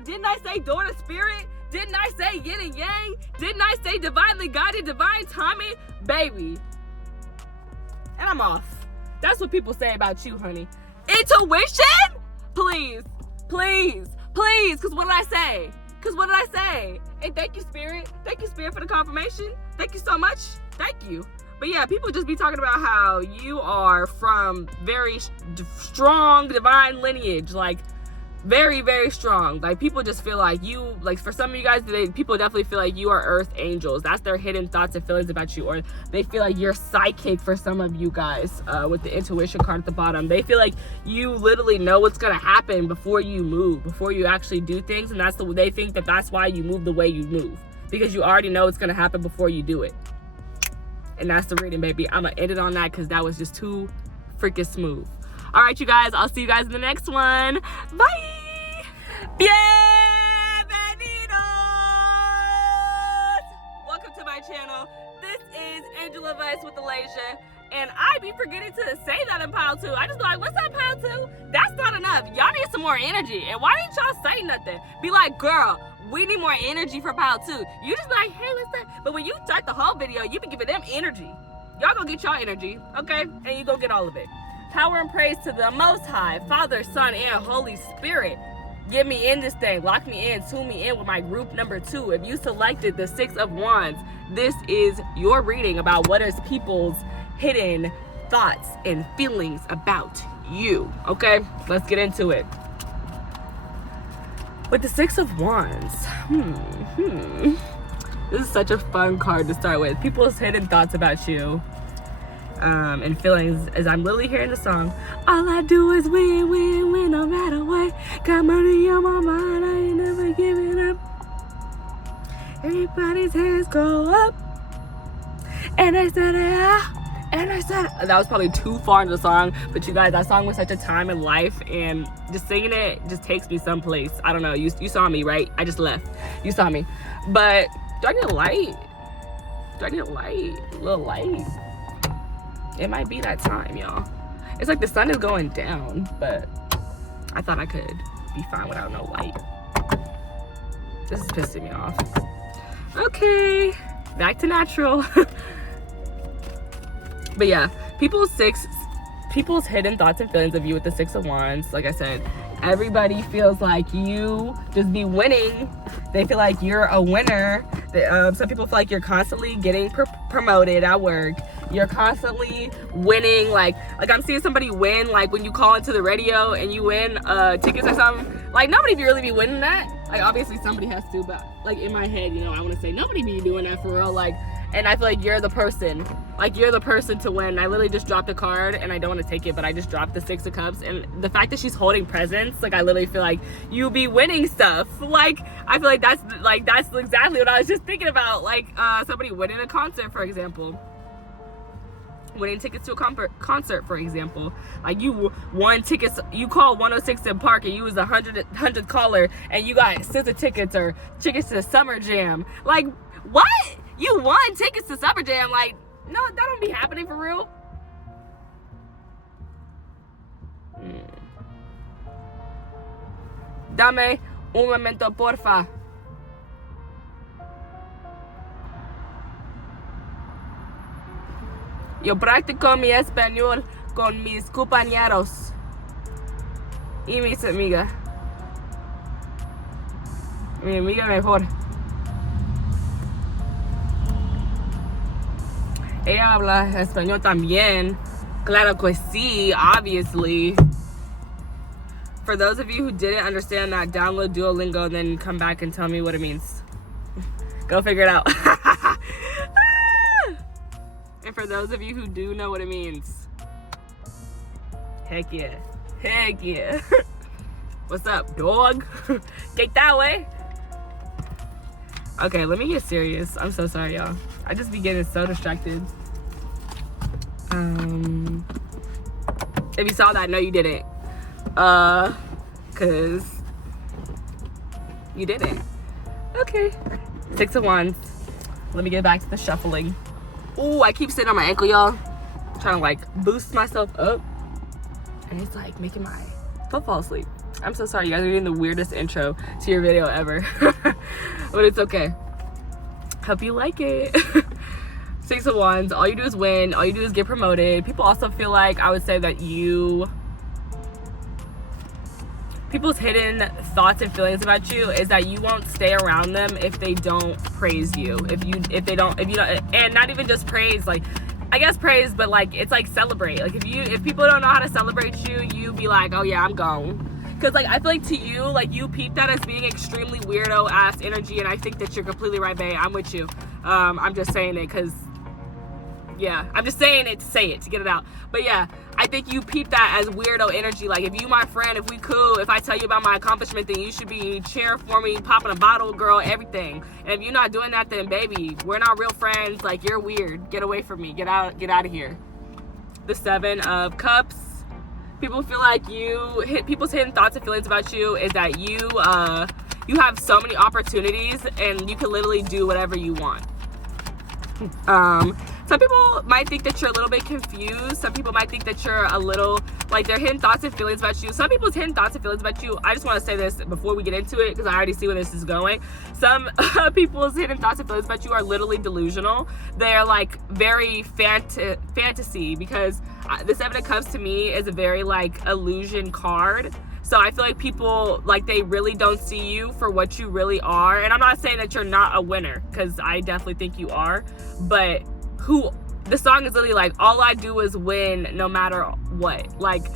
Didn't I say daughter spirit? Didn't I say yin and yang? Didn't I say divinely guided, divine timing? Baby. And I'm off. That's what people say about you, honey. Intuition? Please. Because what did I say? And thank you, Spirit. Thank you, Spirit, for the confirmation. Thank you so much. Thank you. But yeah, people just be talking about how you are from very strong divine lineage. Like, very strong. Like, people just feel like you, like, for some of you guys, people definitely feel like you are earth angels. That's their hidden thoughts and feelings about you. Or they feel like you're psychic for some of you guys, with the intuition card at the bottom. They feel like you literally know what's gonna happen before you move, before you actually do things. And they think that that's why you move the way you move, because you already know what's gonna happen before you do it. And that's the reading, baby. I'm gonna end it on that because that was just too freaking smooth. All right, you guys, I'll see you guys in the next one. Bye. Bienvenidos. Welcome to my channel. This is Angel Advice with Aleijalewis, and I be forgetting to say that in pile 2. I just be like, what's that pile 2? That's not enough. Y'all need some more energy. And why didn't y'all say nothing? Be like, girl, we need more energy for pile 2. You just be like, hey, what's that? But when you start the whole video, you be giving them energy. Y'all gonna get y'all energy, okay? And you gonna get all of it. Power and praise to the Most High, Father, Son, and Holy Spirit. Get me in this thing. Lock me in. Tune me in with my group number 2. If you selected the 6 of Wands, this is your reading about what is people's hidden thoughts and feelings about you, okay? Let's get into it. With the 6 of Wands, this is such a fun card to start with. People's hidden thoughts about you, and feelings, as I'm literally hearing the song. All I do is win, no matter what. Got money on my mind, I ain't never giving up. Everybody's hands go up. And I said, that was probably too far into the song, but you guys, that song was such a time in life, and just singing it just takes me someplace. I don't know, you saw me, right? I just left. You saw me. But do I need a light? A little light? It might be that time, y'all. It's like the sun is going down, but I thought I could be fine without no light. This is pissing me off. Okay, back to natural. But yeah, people's hidden thoughts and feelings of you with the 6 of Wands. Like I said, everybody feels like you just be winning. They feel like you're a winner. Some people feel like you're constantly getting promoted at work. You're constantly winning. Like I'm seeing somebody win, like when you call into the radio and you win tickets or something. Like nobody really be winning that. Like obviously somebody has to, but like in my head, you know, I want to say nobody be doing that for real. Like, and I feel like you're the person. Like you're the person to win. I literally just dropped a card and I don't want to take it, but I just dropped the 6 of Cups. And the fact that she's holding presents, like I literally feel like you be winning stuff. Like I feel like that's exactly what I was just thinking about. Like somebody winning a concert, for example. Winning tickets to a concert, for example. Like you won tickets, you called 106 in Park and you was the 100th caller and you got SZA tickets or tickets to Summer Jam. Like what? You won tickets to Summer Jam? Like no, that don't be happening for real. Dame un momento, porfa. Yo practico mi español con mis compañeros y mis amigas. Mi amiga mejor. Ella habla español también. Claro que sí, obviously. For those of you who didn't understand that, download Duolingo, then come back and tell me what it means. Go figure it out. And for those of you who do know what it means, heck yeah. Heck yeah. What's up, dog? Get that way. Okay, let me get serious. I'm so sorry, y'all. I just be getting so distracted. If you saw that, no, you didn't. Cause you didn't. Okay. 6 of Wands. Let me get back to the shuffling. Ooh, I keep sitting on my ankle, y'all. Trying to like boost myself up. And it's like making my foot fall asleep. I'm so sorry, you guys are getting the weirdest intro to your video ever. But it's okay. Hope you like it. 6 of Wands, all you do is win. All you do is get promoted. People also feel like, I would say that people's hidden thoughts and feelings about you is that you won't stay around them if they don't praise you. If you don't, and not even just praise, like, I guess praise, but like, it's like celebrate. Like if people don't know how to celebrate you, you be like, oh yeah, I'm gone. Cause like, I feel like to you, like you peep that as being extremely weirdo ass energy. And I think that you're completely right, babe. I'm with you. I'm just saying it cause yeah, I'm just saying it to say it, to get it out. But yeah, I think you peep that as weirdo energy. Like if you my friend, if we cool, if I tell you about my accomplishment, then you should be cheering for me, popping a bottle, girl, everything. And if you're not doing that, then baby, we're not real friends. Like you're weird. Get away from me. Get out of here. The 7 of Cups. People feel like people's hidden thoughts and feelings about you is that you have so many opportunities and you can literally do whatever you want. Some people might think that you're a little bit confused. Some people might think that you're a little, like, their hidden thoughts and feelings about you. Some people's hidden thoughts and feelings about you, I just want to say this before we get into it because I already see where this is going. Some people's hidden thoughts and feelings about you are literally delusional. They're like very fantasy, because the 7 of Cups to me is a very like illusion card. So I feel like people, like, they really don't see you for what you really are. And I'm not saying that you're not a winner, because I definitely think you are. But the song is literally like, all I do is win no matter what. Like,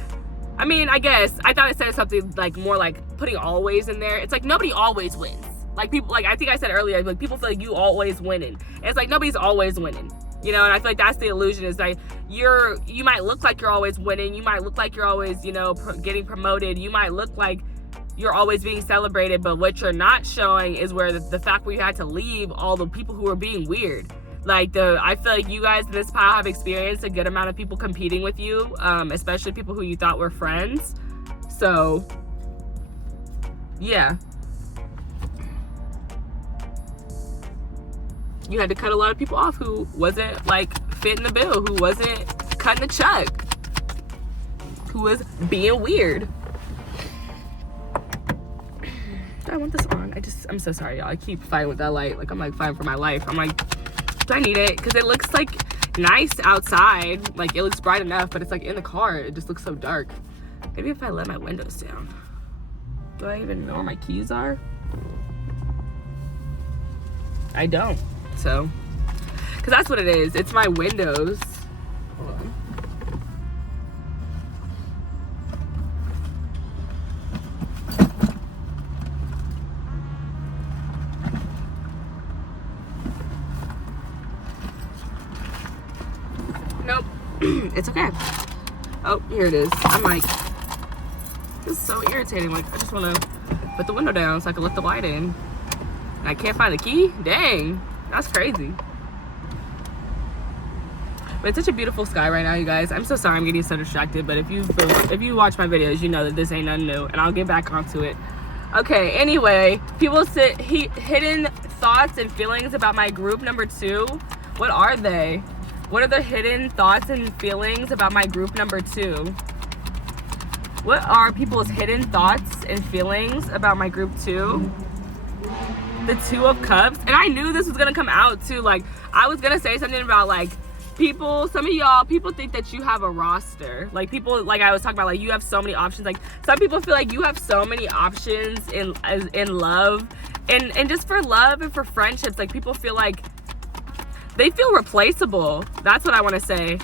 I mean, I guess, I thought I said something like more like putting always in there. It's like, nobody always wins. Like, people, like, I think I said earlier, like, people feel like you always winning. And it's like, nobody's always winning. You know, and I feel like that's the illusion, is like you might look like you're always winning. You might look like you're always, you know, getting promoted. You might look like you're always being celebrated, but what you're not showing is where the fact where you had to leave all the people who were being weird. Like, I feel like you guys in this pile have experienced a good amount of people competing with you, especially people who you thought were friends. So, yeah. You had to cut a lot of people off who wasn't like fitting the bill, who wasn't cutting the check, who was being weird. Do I want this on? I'm so sorry, y'all. I keep fighting with that light. Like, I'm like fighting for my life. I'm like, do I need it? Because it looks like nice outside. Like, it looks bright enough, but it's like in the car, it just looks so dark. Maybe if I let my windows down. Do I even know where my keys are? I don't. So, because that's what it is. It's my windows. It's okay. Oh, here it is. I'm like, this is so irritating. Like, I just want to put the window down so I can let the light in. And I can't find the key? Dang, that's crazy. But it's such a beautiful sky right now, you guys. I'm so sorry I'm getting so distracted, but if you watch my videos, you know that this ain't nothing new, and I'll get back onto it. Okay, anyway, people hidden thoughts and feelings about my group number 2. What are they? What are the hidden thoughts and feelings about my group number 2? What are people's hidden thoughts and feelings about my group 2? The 2 of Cups. And I knew this was gonna come out too. Like, I was gonna say something about like, some of y'all, people think that you have a roster. Like, people, like I was talking about, like, you have so many options. Like, some people feel like you have so many options in love, and just for love and for friendships. Like, people feel like they feel replaceable. That's what I want to say.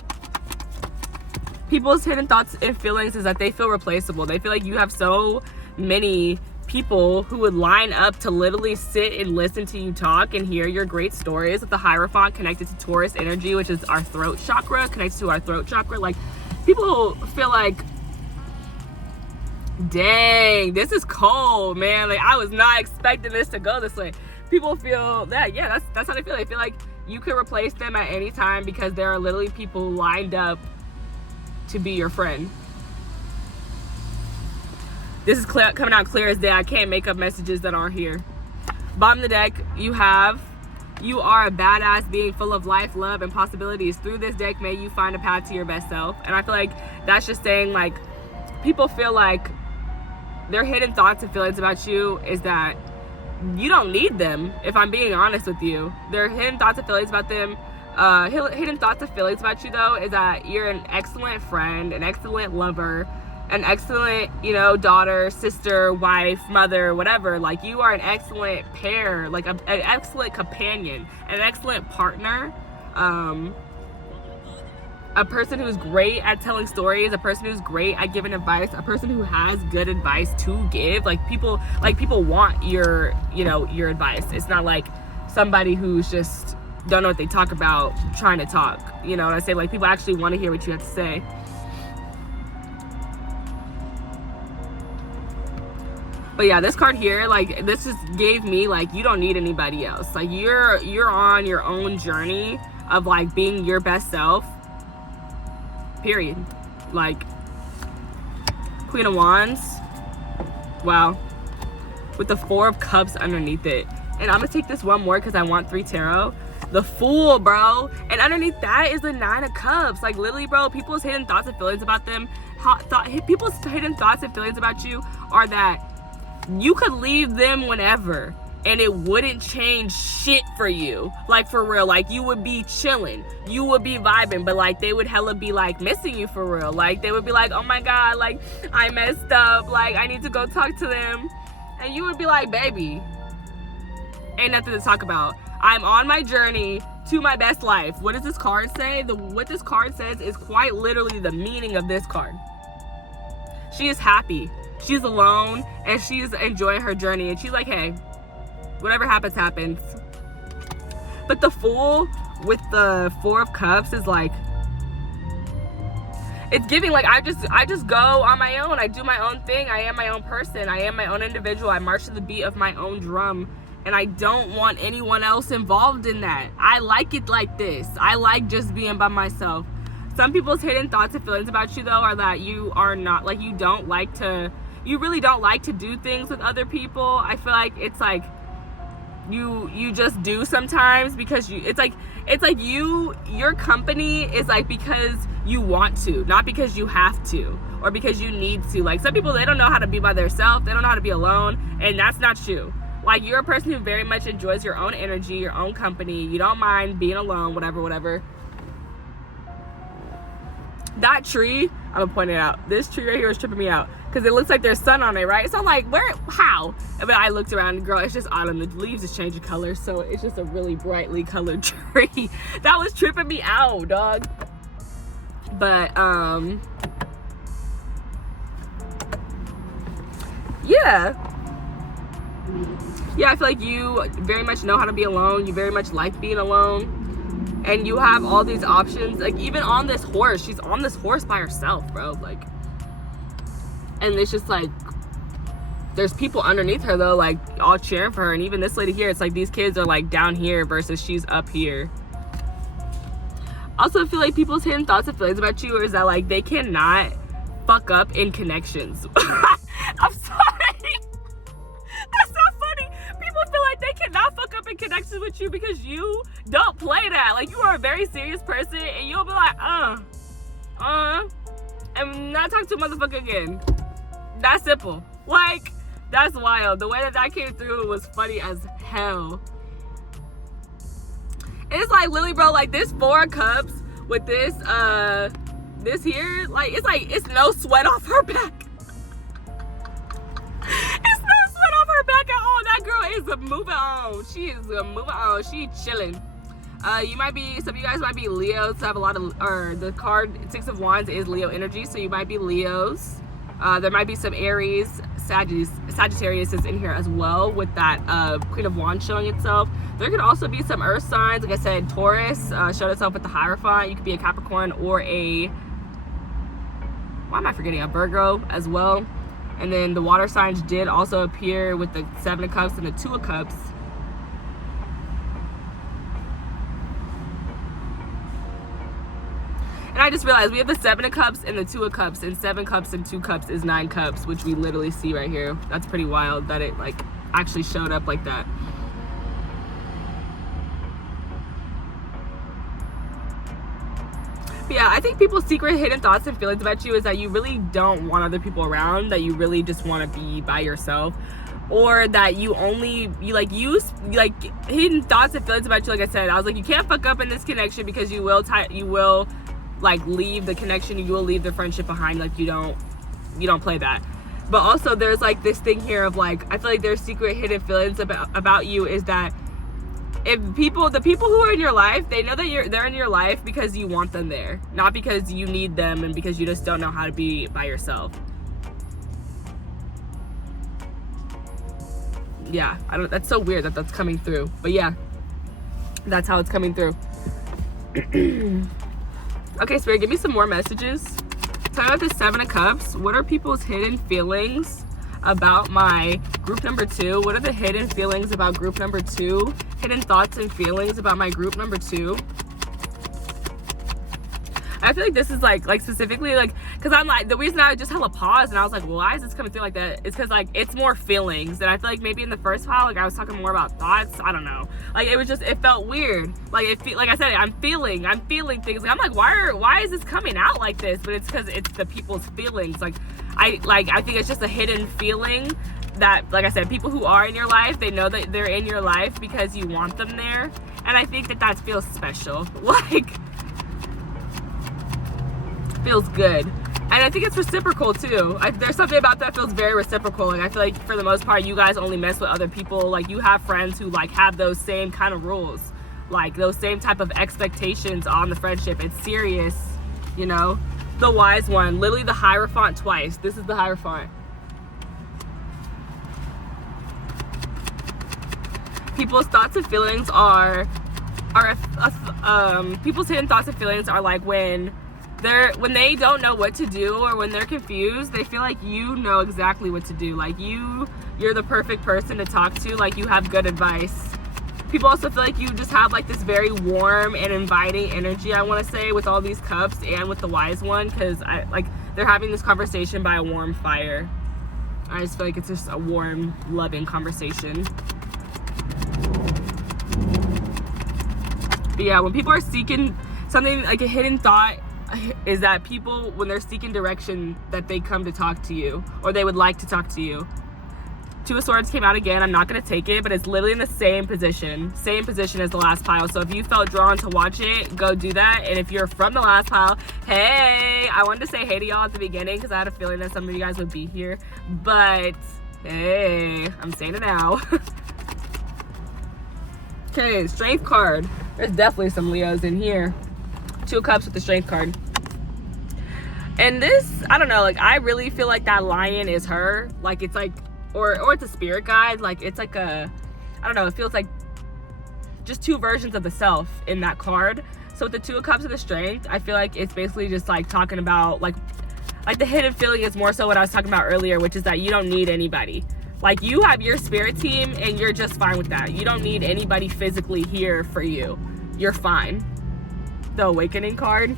People's hidden thoughts and feelings is that they feel replaceable. They feel like you have so many people who would line up to literally sit and listen to you talk and hear your great stories, with the Hierophant connected to Taurus energy, which is our throat chakra, connects to our throat chakra. Like, people feel like, dang, this is cold, man. Like, I was not expecting this to go this way. People feel that, yeah, that's how they feel. They feel like you can replace them at any time because there are literally people lined up to be your friend. This is coming out clear as day. I can't make up messages that aren't here. Bottom of the deck, you are a badass being full of life, love, and possibilities. Through this deck, may you find a path to your best self. And I feel like that's just saying, like, people feel like their hidden thoughts and feelings about you is that you don't need them, if I'm being honest with you. Their hidden thoughts and feelings about them, hidden thoughts and feelings about you, though, is that you're an excellent friend, an excellent lover, an excellent, daughter, sister, wife, mother, whatever. Like, you are an excellent pair, like an excellent companion, an excellent partner, a person who's great at telling stories, a person who's great at giving advice, a person who has good advice to give. Like, people want your advice. It's not like somebody who's just don't know what they talk about trying to talk. You know what I say? Like, people actually want to hear what you have to say. But yeah, this card here, like, this just gave me, like, you don't need anybody else. Like, you're on your own journey of, like, being your best self, period. Like, Queen of Wands, wow, with the 4 of Cups underneath it. And I'm gonna take this one more because I want 3 tarot. The Fool, bro. And underneath that is the 9 of Cups. Like, literally, bro, people's hidden thoughts and feelings about them, people's hidden thoughts and feelings about you are that you could leave them whenever and it wouldn't change shit for you. Like, for real. Like, you would be chilling, you would be vibing, but like, they would hella be like missing you for real. Like, they would be like, oh my god, like, I messed up, like, I need to go talk to them. And you would be like, baby, ain't nothing to talk about. I'm on my journey to my best life. What does this card say? What this card says is quite literally the meaning of this card. She is happy. She's alone and she's enjoying her journey, and she's like, hey, whatever happens, happens. But the Fool with the 4 of Cups is like, it's giving, like, I just go on my own. I do my own thing. I am my own person. I am my own individual. I march to the beat of my own drum, and I don't want anyone else involved in that. I like it like this. I like just being by myself. Some people's hidden thoughts and feelings about you, though, are that you are not, like, you really don't like to do things with other people. I feel like it's like you just do sometimes because your company is like because you want to, not because you have to or because you need to. Like, some people, they don't know how to be by themselves, they don't know how to be alone, and that's not you. Like, you're a person who very much enjoys your own energy, your own company. You don't mind being alone, whatever. That tree, I'm gonna point it out. This tree right here is tripping me out because it looks like there's sun on it, right? So I'm like, how? But I looked around and girl, it's just autumn. The leaves is changing color, so it's just a really brightly colored tree. That was tripping me out, dog. But yeah, I feel like you very much know how to be alone. You very much like being alone. and you have all these options. Like, even on this horse, she's on this horse by herself, bro. Like, and it's just like, there's people underneath her though, like, all cheering for her. And even this lady here, it's like these kids are like down here versus she's up here. Also, I feel like people's hidden thoughts and feelings about you is that, like, they cannot fuck up in connections. I'm sorry. That's not funny. People feel like they cannot fuck up in connections with you because you don't play that. Like, you are a very serious person, and you'll be like, and not talk to a motherfucker again. That's simple. Like, that's wild. The way that came through was funny as hell. And it's like, literally, bro, like, this 4 of Cups with this here, like, it's no sweat off her back. It's no sweat off her back at all. That girl is moving on. She is moving on. She chilling. Some of you guys might be Leos. Have a lot of, or the card 6 of Wands is Leo energy, so you might be Leos. There might be some Aries, Sagittarius is in here as well with that Queen of Wands showing itself. There could also be some earth signs. Like I said, Taurus showed itself with the Hierophant. You could be a Capricorn or a, why am I forgetting, a Virgo as well. And then the water signs did also appear with the 7 of Cups and the 2 of Cups. And I just realized we have the 7 of Cups and the 2 of Cups, and 7 Cups and 2 Cups is 9 Cups, which we literally see right here. That's pretty wild that it, like, actually showed up like that. But yeah, I think people's secret hidden thoughts and feelings about you is that you really don't want other people around, that you really just want to be by yourself, or that you use hidden thoughts and feelings about you. Like I said, I was like, you can't fuck up in this connection because you will like leave the connection, you will leave the friendship behind. Like, you don't play that. But also there's like this thing here of like, I feel like there's secret hidden feelings about you is that if the people who are in your life, they know that they're in your life because you want them there, not because you need them and because you just don't know how to be by yourself. Yeah, that's so weird that that's coming through, but yeah, that's how it's coming through. Okay, Spirit, give me some more messages. Tell me about the 7 of Cups. What are people's hidden feelings about my group number 2? What are the hidden feelings about group number 2? Hidden thoughts and feelings about my group number 2. I feel like this is like specifically like, because I'm like, the reason I just held a pause and I was like, well, why is this coming through like that? It's because like it's more feelings. And I feel like maybe in the first file, like I was talking more about thoughts. I don't know. Like it felt weird. Like like I said, I'm feeling things. Like I'm like, why is this coming out like this? But it's because it's the people's feelings. Like I think it's just a hidden feeling that, like I said, people who are in your life, they know that they're in your life because you want them there. And I think that feels special. Like, feels good. And I think it's reciprocal too. There's something about that feels very reciprocal. Like I feel like for the most part, you guys only mess with other people. Like you have friends who like have those same kind of rules, like those same type of expectations on the friendship. It's serious, you know. The Wise One, literally the Hierophant twice. This is the Hierophant. People's thoughts and feelings are people's hidden thoughts and feelings are like when they don't know what to do or when they're confused, they feel like you know exactly what to do. Like you're the perfect person to talk to. Like you have good advice. People also feel like you just have like this very warm and inviting energy, I want to say, with all these cups and with the Wise One, because they're having this conversation by a warm fire. I just feel like it's just a warm, loving conversation. But yeah, when people are seeking something, like a hidden thought is that people, when they're seeking direction, that they come to talk to you, or they would like to talk to you. 2 of Swords came out again. I'm not going to take it, but it's literally in the same position as the last pile. So if you felt drawn to watch it, go do that. And if you're from the last pile, hey, I wanted to say hey to y'all at the beginning because I had a feeling that some of you guys would be here. But hey, I'm saying it now. Okay, Strength card. There's definitely some Leos in here. 2 of Cups with the Strength card. And this, I don't know, like I really feel like that lion is her. Like it's like, or it's a spirit guide. Like it's like I don't know, it feels like just 2 versions of the self in that card. So with the Two of Cups and the Strength, I feel like it's basically just like talking about like the hidden feeling is more so what I was talking about earlier, which is that you don't need anybody. Like, you have your spirit team and you're just fine with that. You don't need anybody physically here for you. You're fine. The Awakening card,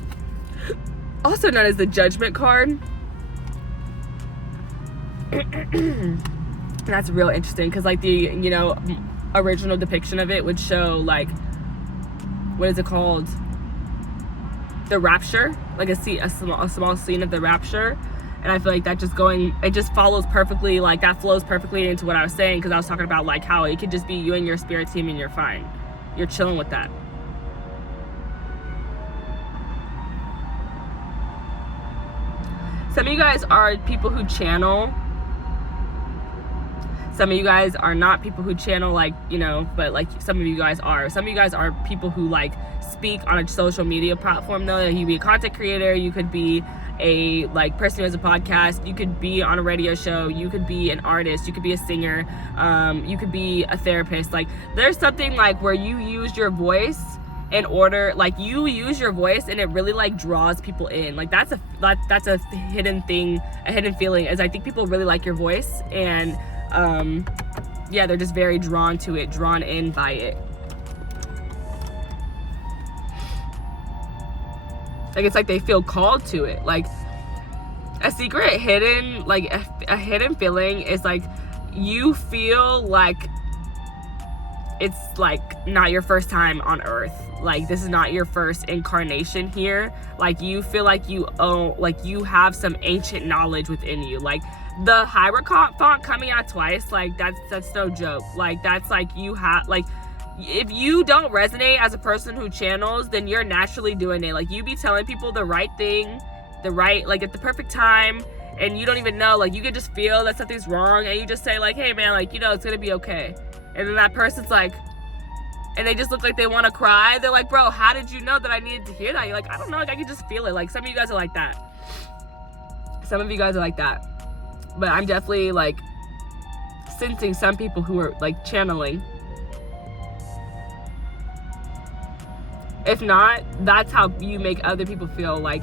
also known as the Judgment card. That's real interesting because like the, you know, original depiction of it would show like, what is it called? The rapture, like a small scene of the rapture. And I feel like that it just follows perfectly, like that flows perfectly into what I was saying, because I was talking about like how it could just be you and your spirit team and you're fine. You're chilling with that. Some of you guys are people who channel. Some of you guys are not people who channel, like, you know, but like some of you guys are. Some of you guys are people who like speak on a social media platform though. You could be a content creator, you could be a like person who has a podcast, you could be on a radio show, you could be an artist, you could be a singer, you could be a therapist. Like, there's something like where you use your voice in order, like you use your voice and it really like draws people in. Like that's a hidden thing, a hidden feeling, is I think people really like your voice, and yeah, they're just very drawn to it, drawn in by it. Like, it's like they feel called to it. Like, a secret hidden, like a hidden feeling is like you feel like it's like not your first time on earth. Like, this is not your first incarnation here. Like, you feel like you own, like you have some ancient knowledge within you. Like, the Hierophant font coming out twice, like that's no joke. Like, that's like you have, like, if you don't resonate as a person who channels, then you're naturally doing it. Like, you be telling people the right thing, like at the perfect time, and you don't even know. Like, you can just feel that something's wrong, and you just say like, hey man, like, you know, it's gonna be okay. And then that person's like, and they just look like they want to cry. They're like, bro, how did you know that I needed to hear that? You're like, I don't know, like I can just feel it. Like, some of you guys are like that. Some of you guys are like that. But I'm definitely like sensing some people who are like channeling. If not, that's how you make other people feel. Like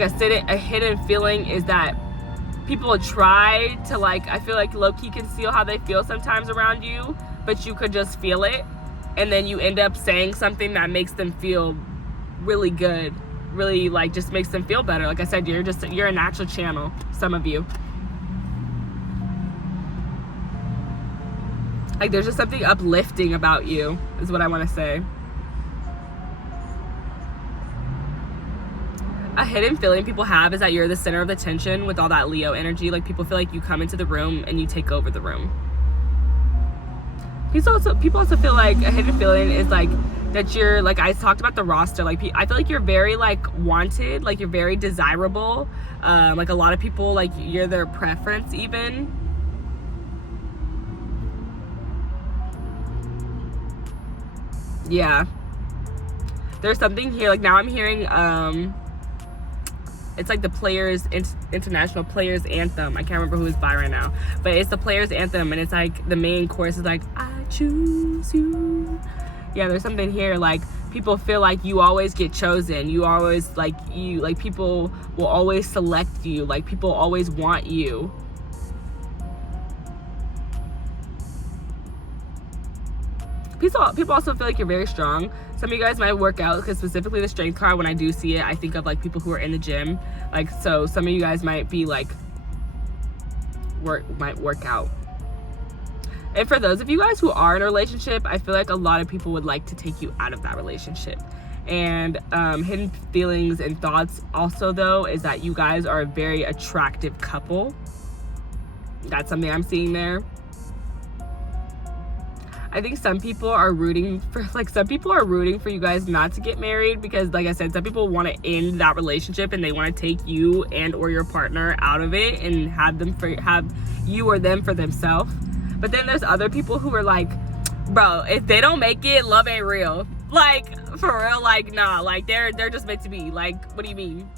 a hidden feeling is that people try to, like, I feel like low-key conceal how they feel sometimes around you, but you could just feel it, and then you end up saying something that makes them feel really good, really, like, just makes them feel better. Like I said, you're a natural channel, some of you. Like, there's just something uplifting about you, is what I want to say. A hidden feeling people have is that you're the center of the tension with all that Leo energy. Like, people feel like you come into the room and you take over the room. People also feel like a hidden feeling is like that you're, like I talked about the roster, like I feel like you're very like wanted, like you're very desirable. Like, a lot of people, like, you're their preference even. Yeah, there's something here. Like, now I'm hearing it's like the International Players Anthem. I can't remember who it's by right now, but it's the Players Anthem, and it's like the main chorus is like, I choose you. Yeah, there's something here, like people feel like you always get chosen. You always, like, people will always select you. Like, people always want you. People also feel like you're very strong. Some of you guys might work out, because specifically the strength card, when I do see it, I think of like people who are in the gym. Like, so some of you guys might be like might work out. And for those of you guys who are in a relationship, I feel like a lot of people would like to take you out of that relationship. And hidden feelings and thoughts also, though, is that you guys are a very attractive couple. That's something I'm seeing there. I think some people are rooting for you guys not to get married, because, like I said, some people want to end that relationship and they want to take you and or your partner out of it and have you or them for themselves. But then there's other people who are like, bro, if they don't make it, love ain't real. Like, for real, like, nah, like they're just meant to be. Like, what do you mean?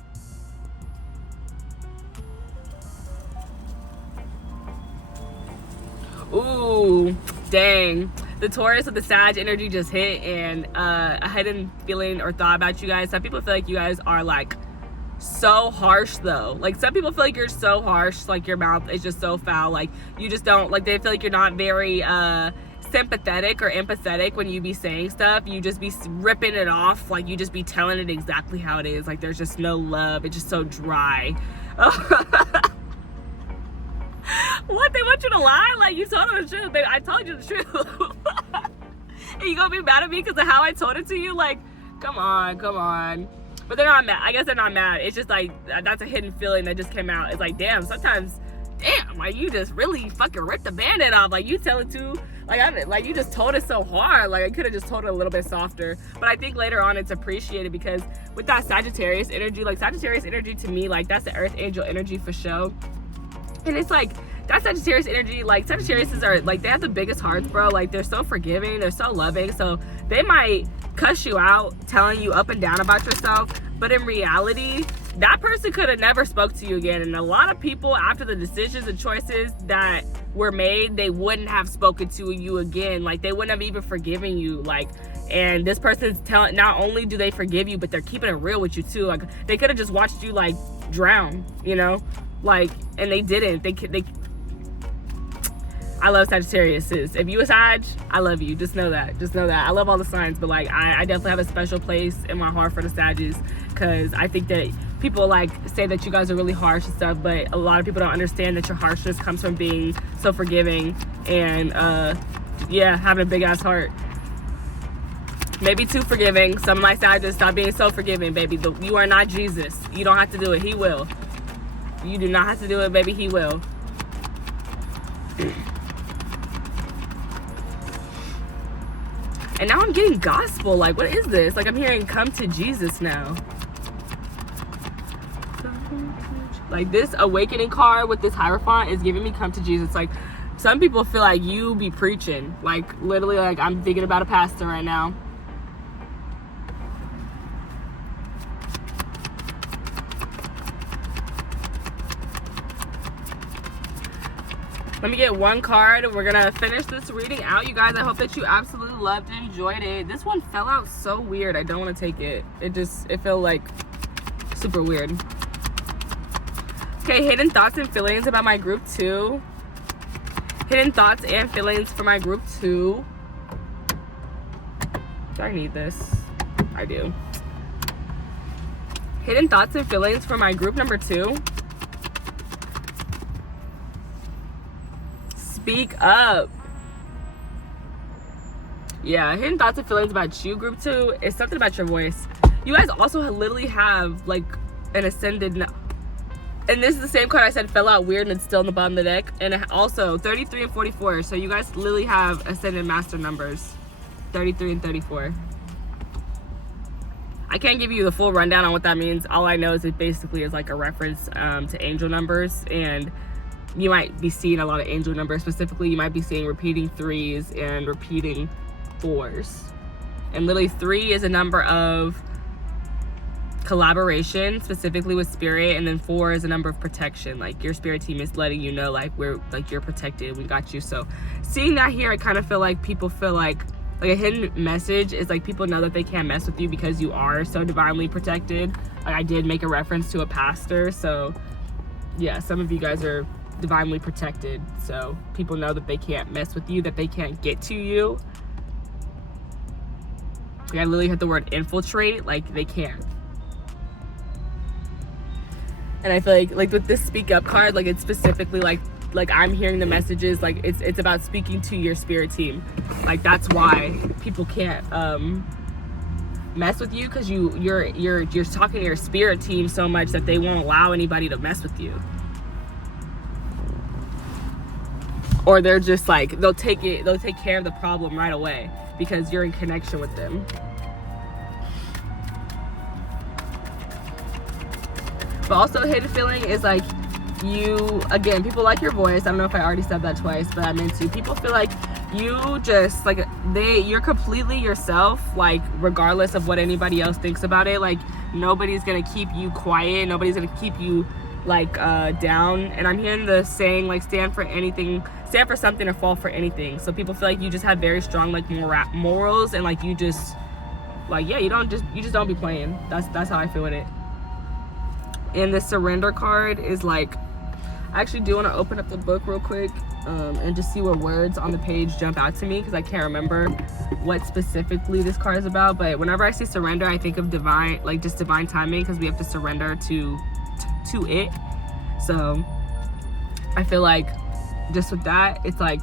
Ooh, dang. the Taurus with the Sag energy just hit, and a hidden feeling or thought about you guys. Some people feel like you guys are like so harsh though. Like some people feel like you're so harsh, like your mouth is just so foul, like you just don't, like they feel like you're not very sympathetic or empathetic when you be saying stuff. You just be ripping it off, like you just be telling it exactly how it is. Like there's just no love. It's just so dry. What, they want you to lie? Like you told them the truth, baby. I told you the truth. And you gonna be mad at me because of how I told it to you? Like, come on. But they're not mad. I guess they're not mad. It's just like, that's a hidden feeling that just came out. It's like, damn, sometimes, like you just really fucking ripped the band-aid off. Like you tell it to, like you just told it so hard. Like I could have just told it a little bit softer. But I think later on it's appreciated because with that Sagittarius energy, like Sagittarius energy to me, like that's the earth angel energy for show. And it's like, that Sagittarius energy, like Sagittariuses are like, they have the biggest hearts, bro. Like they're so forgiving, they're so loving. So they might cuss you out, telling you up and down about yourself, but in reality, that person could have never spoke to you again. And a lot of people, after the decisions and choices that were made, they wouldn't have spoken to you again. Like they wouldn't have even forgiven you. Like, and this person's telling, not only do they forgive you, but they're keeping it real with you too. Like they could have just watched you like drown, you know, like, and they didn't. They I love Sagittariuses. If you a Sag, I love you. Just know that. I love all the signs, but like I definitely have a special place in my heart for the Sagittarius, because I think that people like say that you guys are really harsh and stuff, but a lot of people don't understand that your harshness comes from being so forgiving and yeah, having a big ass heart. Maybe too forgiving. Some of my Sagittarius, stop being so forgiving, baby. You are not Jesus. You don't have to do it. He will. You do not have to do it, baby. He will. And now I'm getting gospel. Like, what is this? Like, I'm hearing come to Jesus now. Like, this awakening card with this Hierophant is giving me come to Jesus. Like, some people feel like you be preaching. Like, literally, like, I'm thinking about a pastor right now. Let me get one card. We're gonna finish this reading out, you guys. I hope that you absolutely loved and enjoyed it. This one fell out so weird. I don't want to take it. It felt like super weird. Okay, hidden thoughts and feelings about my group 2. Hidden thoughts and feelings for my group 2. Do I need this? I do. Hidden thoughts and feelings for my group number 2. Speak up. Yeah, hidden thoughts and feelings about you, group 2, is something about your voice. You guys also literally have like an ascended, and this is the same card I said fell out weird and it's still in the bottom of the deck. And also 33 and 44. So you guys literally have ascended master numbers, 33 and 34. I can't give you the full rundown on what that means. All I know is it basically is like a reference to angel numbers, and you might be seeing a lot of angel numbers. Specifically, you might be seeing repeating 3s and repeating 4s. And literally 3 is a number of collaboration, specifically with spirit, and then 4 is a number of protection. Like your spirit team is letting you know like you're protected, we got you. So seeing that here, I kind of feel like people feel like a hidden message is like people know that they can't mess with you because you are so divinely protected. Like I did make a reference to a pastor, so yeah, some of you guys are divinely protected, so people know that they can't mess with you, that they can't get to you. Like I literally had the word infiltrate, like they can't. And I feel like with this speak up card, like it's specifically like I'm hearing the messages, like it's about speaking to your spirit team. Like that's why people can't mess with you, because you're talking to your spirit team so much that they won't allow anybody to mess with you. Or they're just like, they'll take care of the problem right away because you're in connection with them. But also hidden feeling is like you, again, people like your voice. I don't know if I already said that twice, but I meant to. People feel like you just like, you're completely yourself, like regardless of what anybody else thinks about it. Like nobody's gonna keep you quiet. Nobody's gonna keep you down, and I'm hearing the saying like stand for something or fall for anything. So people feel like you just have very strong like morals, and like you just like, yeah, you just don't be playing. That's how I feel with it. And the surrender card is like, I actually do want to open up the book real quick and just see what words on the page jump out to me, because I can't remember what specifically this card is about. But whenever I see surrender, I think of divine timing, because we have to surrender to it. So I feel like just with that, it's like,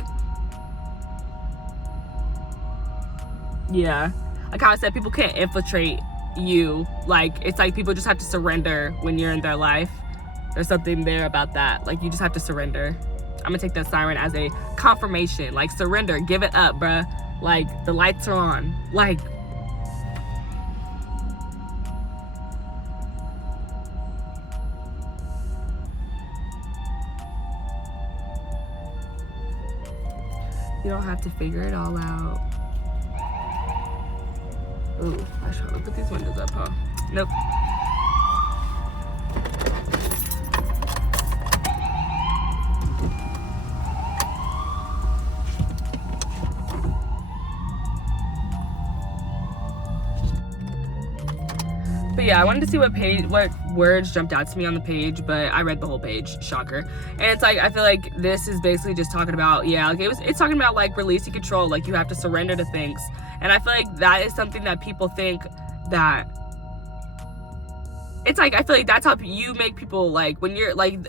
yeah, like how I said, people can't infiltrate you. Like, it's like people just have to surrender when you're in their life. There's something there about that. Like, you just have to surrender. I'm gonna take that siren as a confirmation. Like, surrender, give it up, bruh. Like, the lights are on. Like, you don't have to figure it all out. Ooh, I should put these windows up, huh? Nope. But yeah, I wanted to see what words jumped out to me on the page, but I read the whole page, shocker. And it's like, I feel like this is basically just talking about, yeah, like it's talking about like releasing control, like you have to surrender to things. And I feel like that is something that people think that, it's like, I feel like that's how you make people, like, when you're like,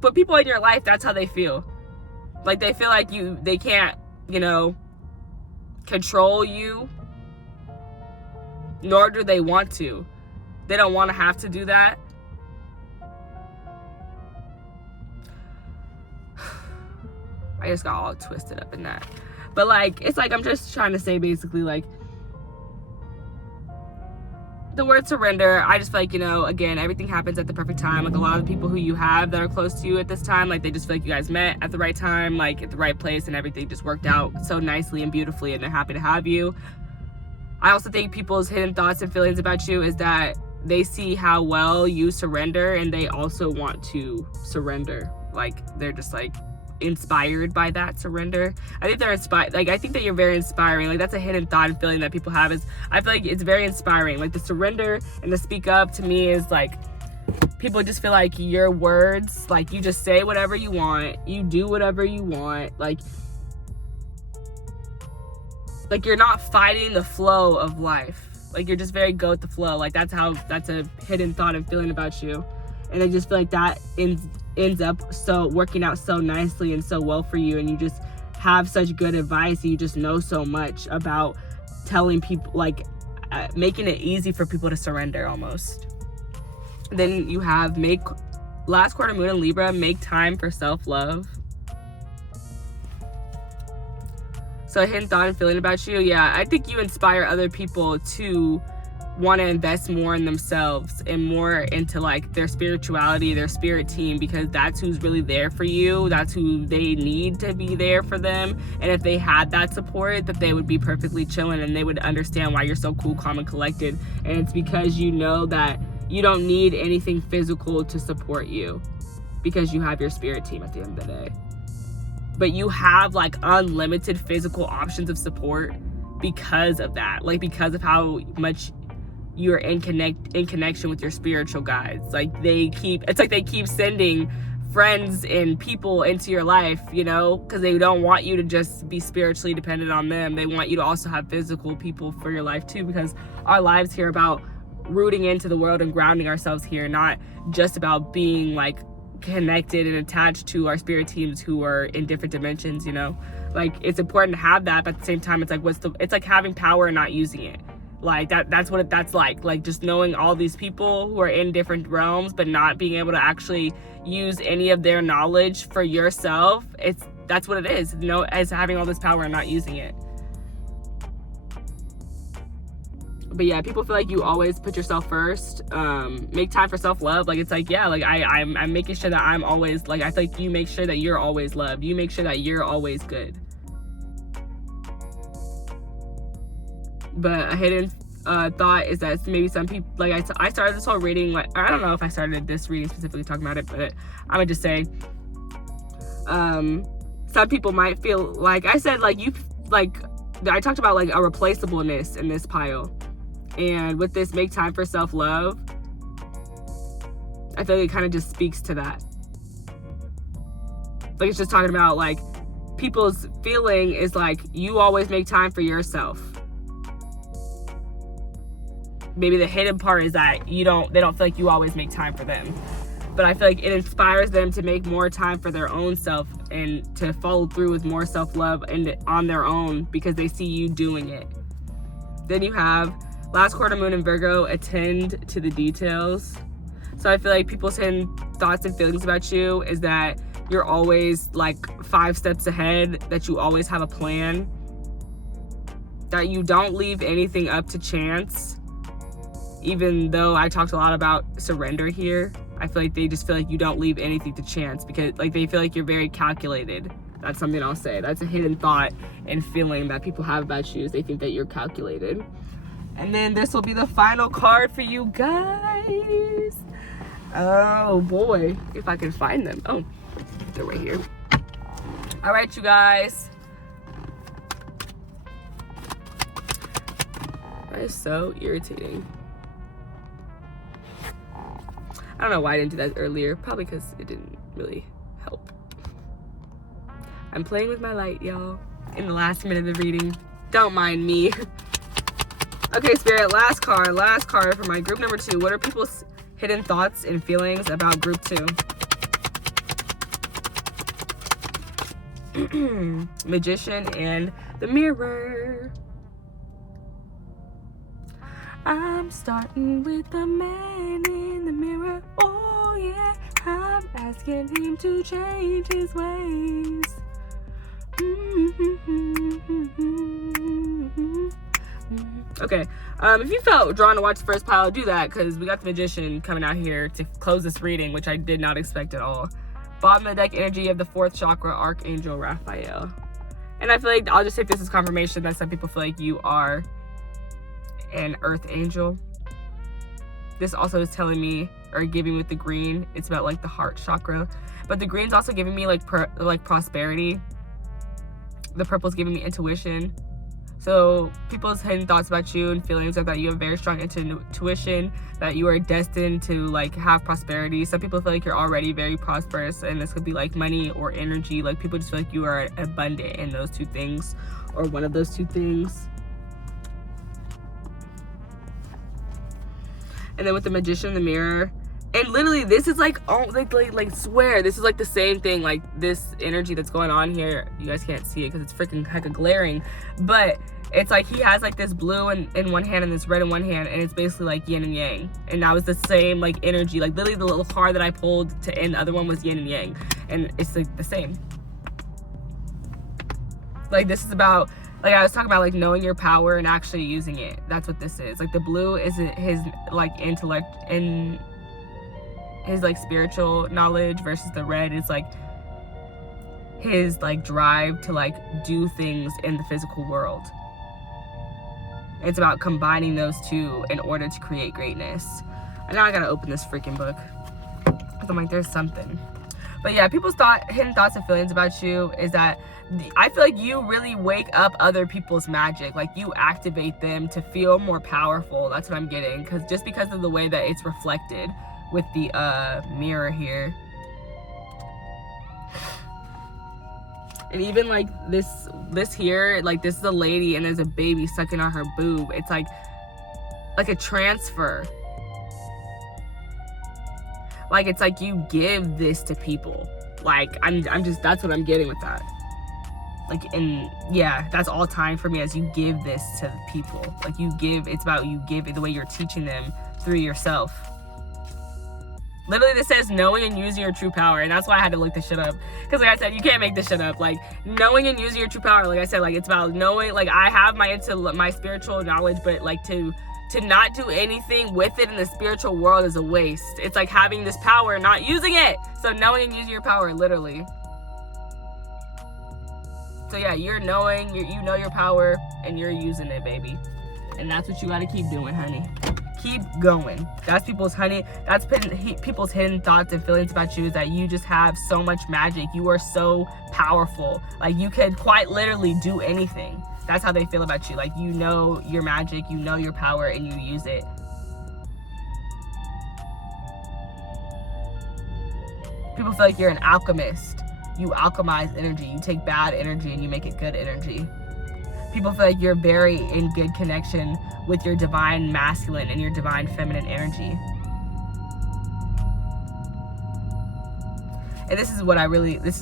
but people in your life, that's how they feel. Like, they feel like they can't, control you, nor do they want to. They don't want to have to do that. I just got all twisted up in that. But like, it's like, I'm just trying to say basically, like, the word surrender, I just feel like, again, everything happens at the perfect time. Like, a lot of the people who you have that are close to you at this time, like, they just feel like you guys met at the right time, like at the right place, and everything just worked out so nicely and beautifully, and they're happy to have you. I also think people's hidden thoughts and feelings about you is that they see how well you surrender, and they also want to surrender. Like, they're just like inspired by that surrender. I think they're inspired. Like, I think that you're very inspiring. Like, that's a hidden thought and feeling that people have, is I feel like it's very inspiring. Like, the surrender and the speak up to me is like, people just feel like your words, like, you just say whatever you want, you do whatever you want, like you're not fighting the flow of life. Like, you're just very go with the flow. Like, that's a hidden thought and feeling about you. And I just feel like that ends up so working out so nicely and so well for you, and you just have such good advice, and you just know so much about telling people, like, making it easy for people to surrender almost. Then you have last quarter moon in Libra, make time for self-love. So a hidden thought and feeling about you, yeah, I think you inspire other people to want to invest more in themselves and more into like their spirituality, their spirit team, because that's who's really there for you. That's who they need to be there for them. And if they had that support, that they would be perfectly chilling, and they would understand why you're so cool, calm, and collected. And it's because you know that you don't need anything physical to support you, because you have your spirit team at the end of the day. But you have like unlimited physical options of support because of that, like because of how much you're in connection with your spiritual guides. Like, it's like they keep sending friends and people into your life, because they don't want you to just be spiritually dependent on them. They want you to also have physical people for your life too, because our lives here are about rooting into the world and grounding ourselves here, not just about being like connected and attached to our spirit teams who are in different dimensions. Like, it's important to have that, but at the same time, it's like it's like having power and not using it. Like, that's what that's like just knowing all these people who are in different realms but not being able to actually use any of their knowledge for yourself. That's what it is, as having all this power and not using it. But yeah, people feel like you always put yourself first. Make time for self-love. Like, it's like, yeah, like I'm making sure that I'm always, like, I feel like you make sure that you're always loved. You make sure that you're always good. But a hidden thought is that maybe some people, like I started this whole reading, like I don't know if I started this reading specifically talking about it, but I would just say some people might feel like I said, like you, like I talked about like a replaceableness in this pile, and with this make time for self-love, I feel like it kind of just speaks to that. Like it's just talking about like people's feeling is like you always make time for yourself. Maybe the hidden part is that they don't feel like you always make time for them. But I feel like it inspires them to make more time for their own self and to follow through with more self-love and on their own because they see you doing it. Then you have last quarter moon in Virgo, attend to the details. So I feel like people's hidden thoughts and feelings about you is that you're always like 5 steps ahead, that you always have a plan, that you don't leave anything up to chance. Even though I talked a lot about surrender here, I feel like they just feel like you don't leave anything to chance because like they feel like you're very calculated. That's something I'll say. That's a hidden thought and feeling that people have about you, is they think that you're calculated. And then this will be the final card for you guys. Oh boy, if I can find them. Oh, they're right here. All right, you guys. That is so irritating. I don't know why I didn't do that earlier. Probably because it didn't really help. I'm playing with my light, y'all, in the last minute of the reading. Don't mind me. Okay, Spirit, last card for my group number 2. What are people's hidden thoughts and feelings about group 2? Magician and the Mirror. I'm starting with the man in the mirror. Oh yeah, I'm asking him to change his ways. Okay, if you felt drawn to watch the first pile, do that, because we got the Magician coming out here to close this reading, which I did not expect at all. Bottom of the deck energy of the 4th chakra, Archangel Raphael. And I feel like I'll just take this as confirmation that some people feel like you are an earth angel. This also is telling me, or giving with the green, it's about like the heart chakra, but the green's also giving me like prosperity. The purple's giving me intuition. So people's hidden thoughts about you and feelings are that you have very strong intuition, that you are destined to like have prosperity. Some people feel like you're already very prosperous, and this could be like money or energy. Like people just feel like you are abundant in those 2 things, or one of those 2 things. And then with the Magician in the Mirror, and literally this is like, oh, like swear, this is like the same thing, like this energy that's going on here. You guys can't see it because it's freaking hecka glaring, but it's like he has like this blue in one hand and this red in one hand, and it's basically like yin and yang. And that was the same like energy, like literally the little card that I pulled to end the other one was yin and yang, and it's like the same. Like this is about, like I was talking about, like knowing your power and actually using it. That's what this is. Like the blue is his like intellect and his like spiritual knowledge, versus the red is like his like drive to like do things in the physical world. It's about combining those 2 in order to create greatness. And now I gotta open this freaking book because I'm like, there's something. But yeah, people's hidden thoughts and feelings about you is that I feel like you really wake up other people's magic. Like you activate them to feel more powerful. That's what I'm getting. Just because of the way that it's reflected with the mirror here. And even like this here, like this is a lady and there's a baby sucking on her boob. It's like a transfer. Like it's like you give this to people. Like I'm just, that's what I'm getting with that. Like, and yeah, that's all time for me, as you give this to people. Like you give, it's about you give it the way you're teaching them through yourself. Literally, this says knowing and using your true power, and that's why I had to look this shit up. Because like I said, you can't make this shit up. Like knowing and using your true power, like I said, like it's about knowing, like I have my spiritual knowledge, but like to not do anything with it in the spiritual world is a waste. It's like having this power and not using it. So knowing and using your power, literally. So yeah, you're knowing, you know your power, and you're using it, baby. And that's what you gotta keep doing, honey. Keep going. That's people's people's hidden thoughts and feelings about you, is that you just have so much magic. You are so powerful. Like, you could quite literally do anything. That's how they feel about you. Like, you know your magic, you know your power, and you use it. People feel like you're an alchemist. You alchemize energy. You take bad energy and you make it good energy. People feel like you're very in good connection with your divine masculine and your divine feminine energy. And this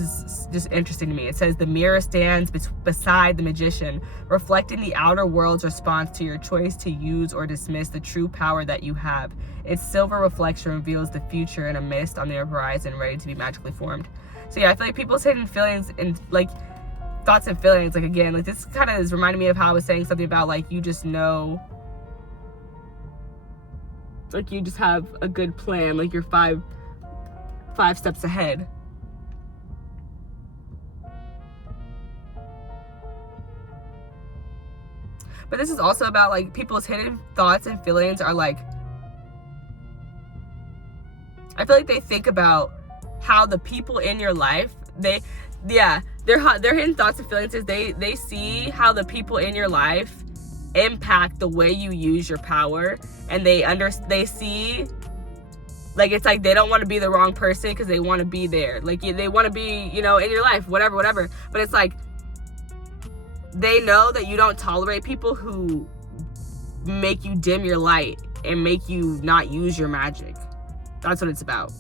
is just interesting to me. It says the mirror stands beside the magician, reflecting the outer world's response to your choice to use or dismiss the true power that you have. Its silver reflection reveals the future in a mist on the horizon, ready to be magically formed. So yeah, I feel like people's hidden feelings and like thoughts and feelings, like, again, like, this kind of is reminding me of how I was saying something about, like, you just know, like, you just have a good plan, like, you're five steps ahead. But this is also about, like, people's hidden thoughts and feelings are, like, I feel like they think about how the people in your life, their hidden thoughts and feelings is they see how the people in your life impact the way you use your power, and they see, like, it's like they don't want to be the wrong person because they want to be there. Like, they want to be, you know, in your life, whatever. But it's like, they know that you don't tolerate people who make you dim your light and make you not use your magic. That's what it's about.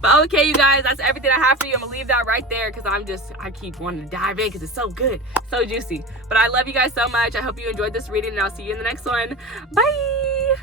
But okay, you guys, that's everything I have for you. I'm gonna leave that right there because I keep wanting to dive in because it's so good, so juicy. But I love you guys so much. I hope you enjoyed this reading, and I'll see you in the next one. Bye.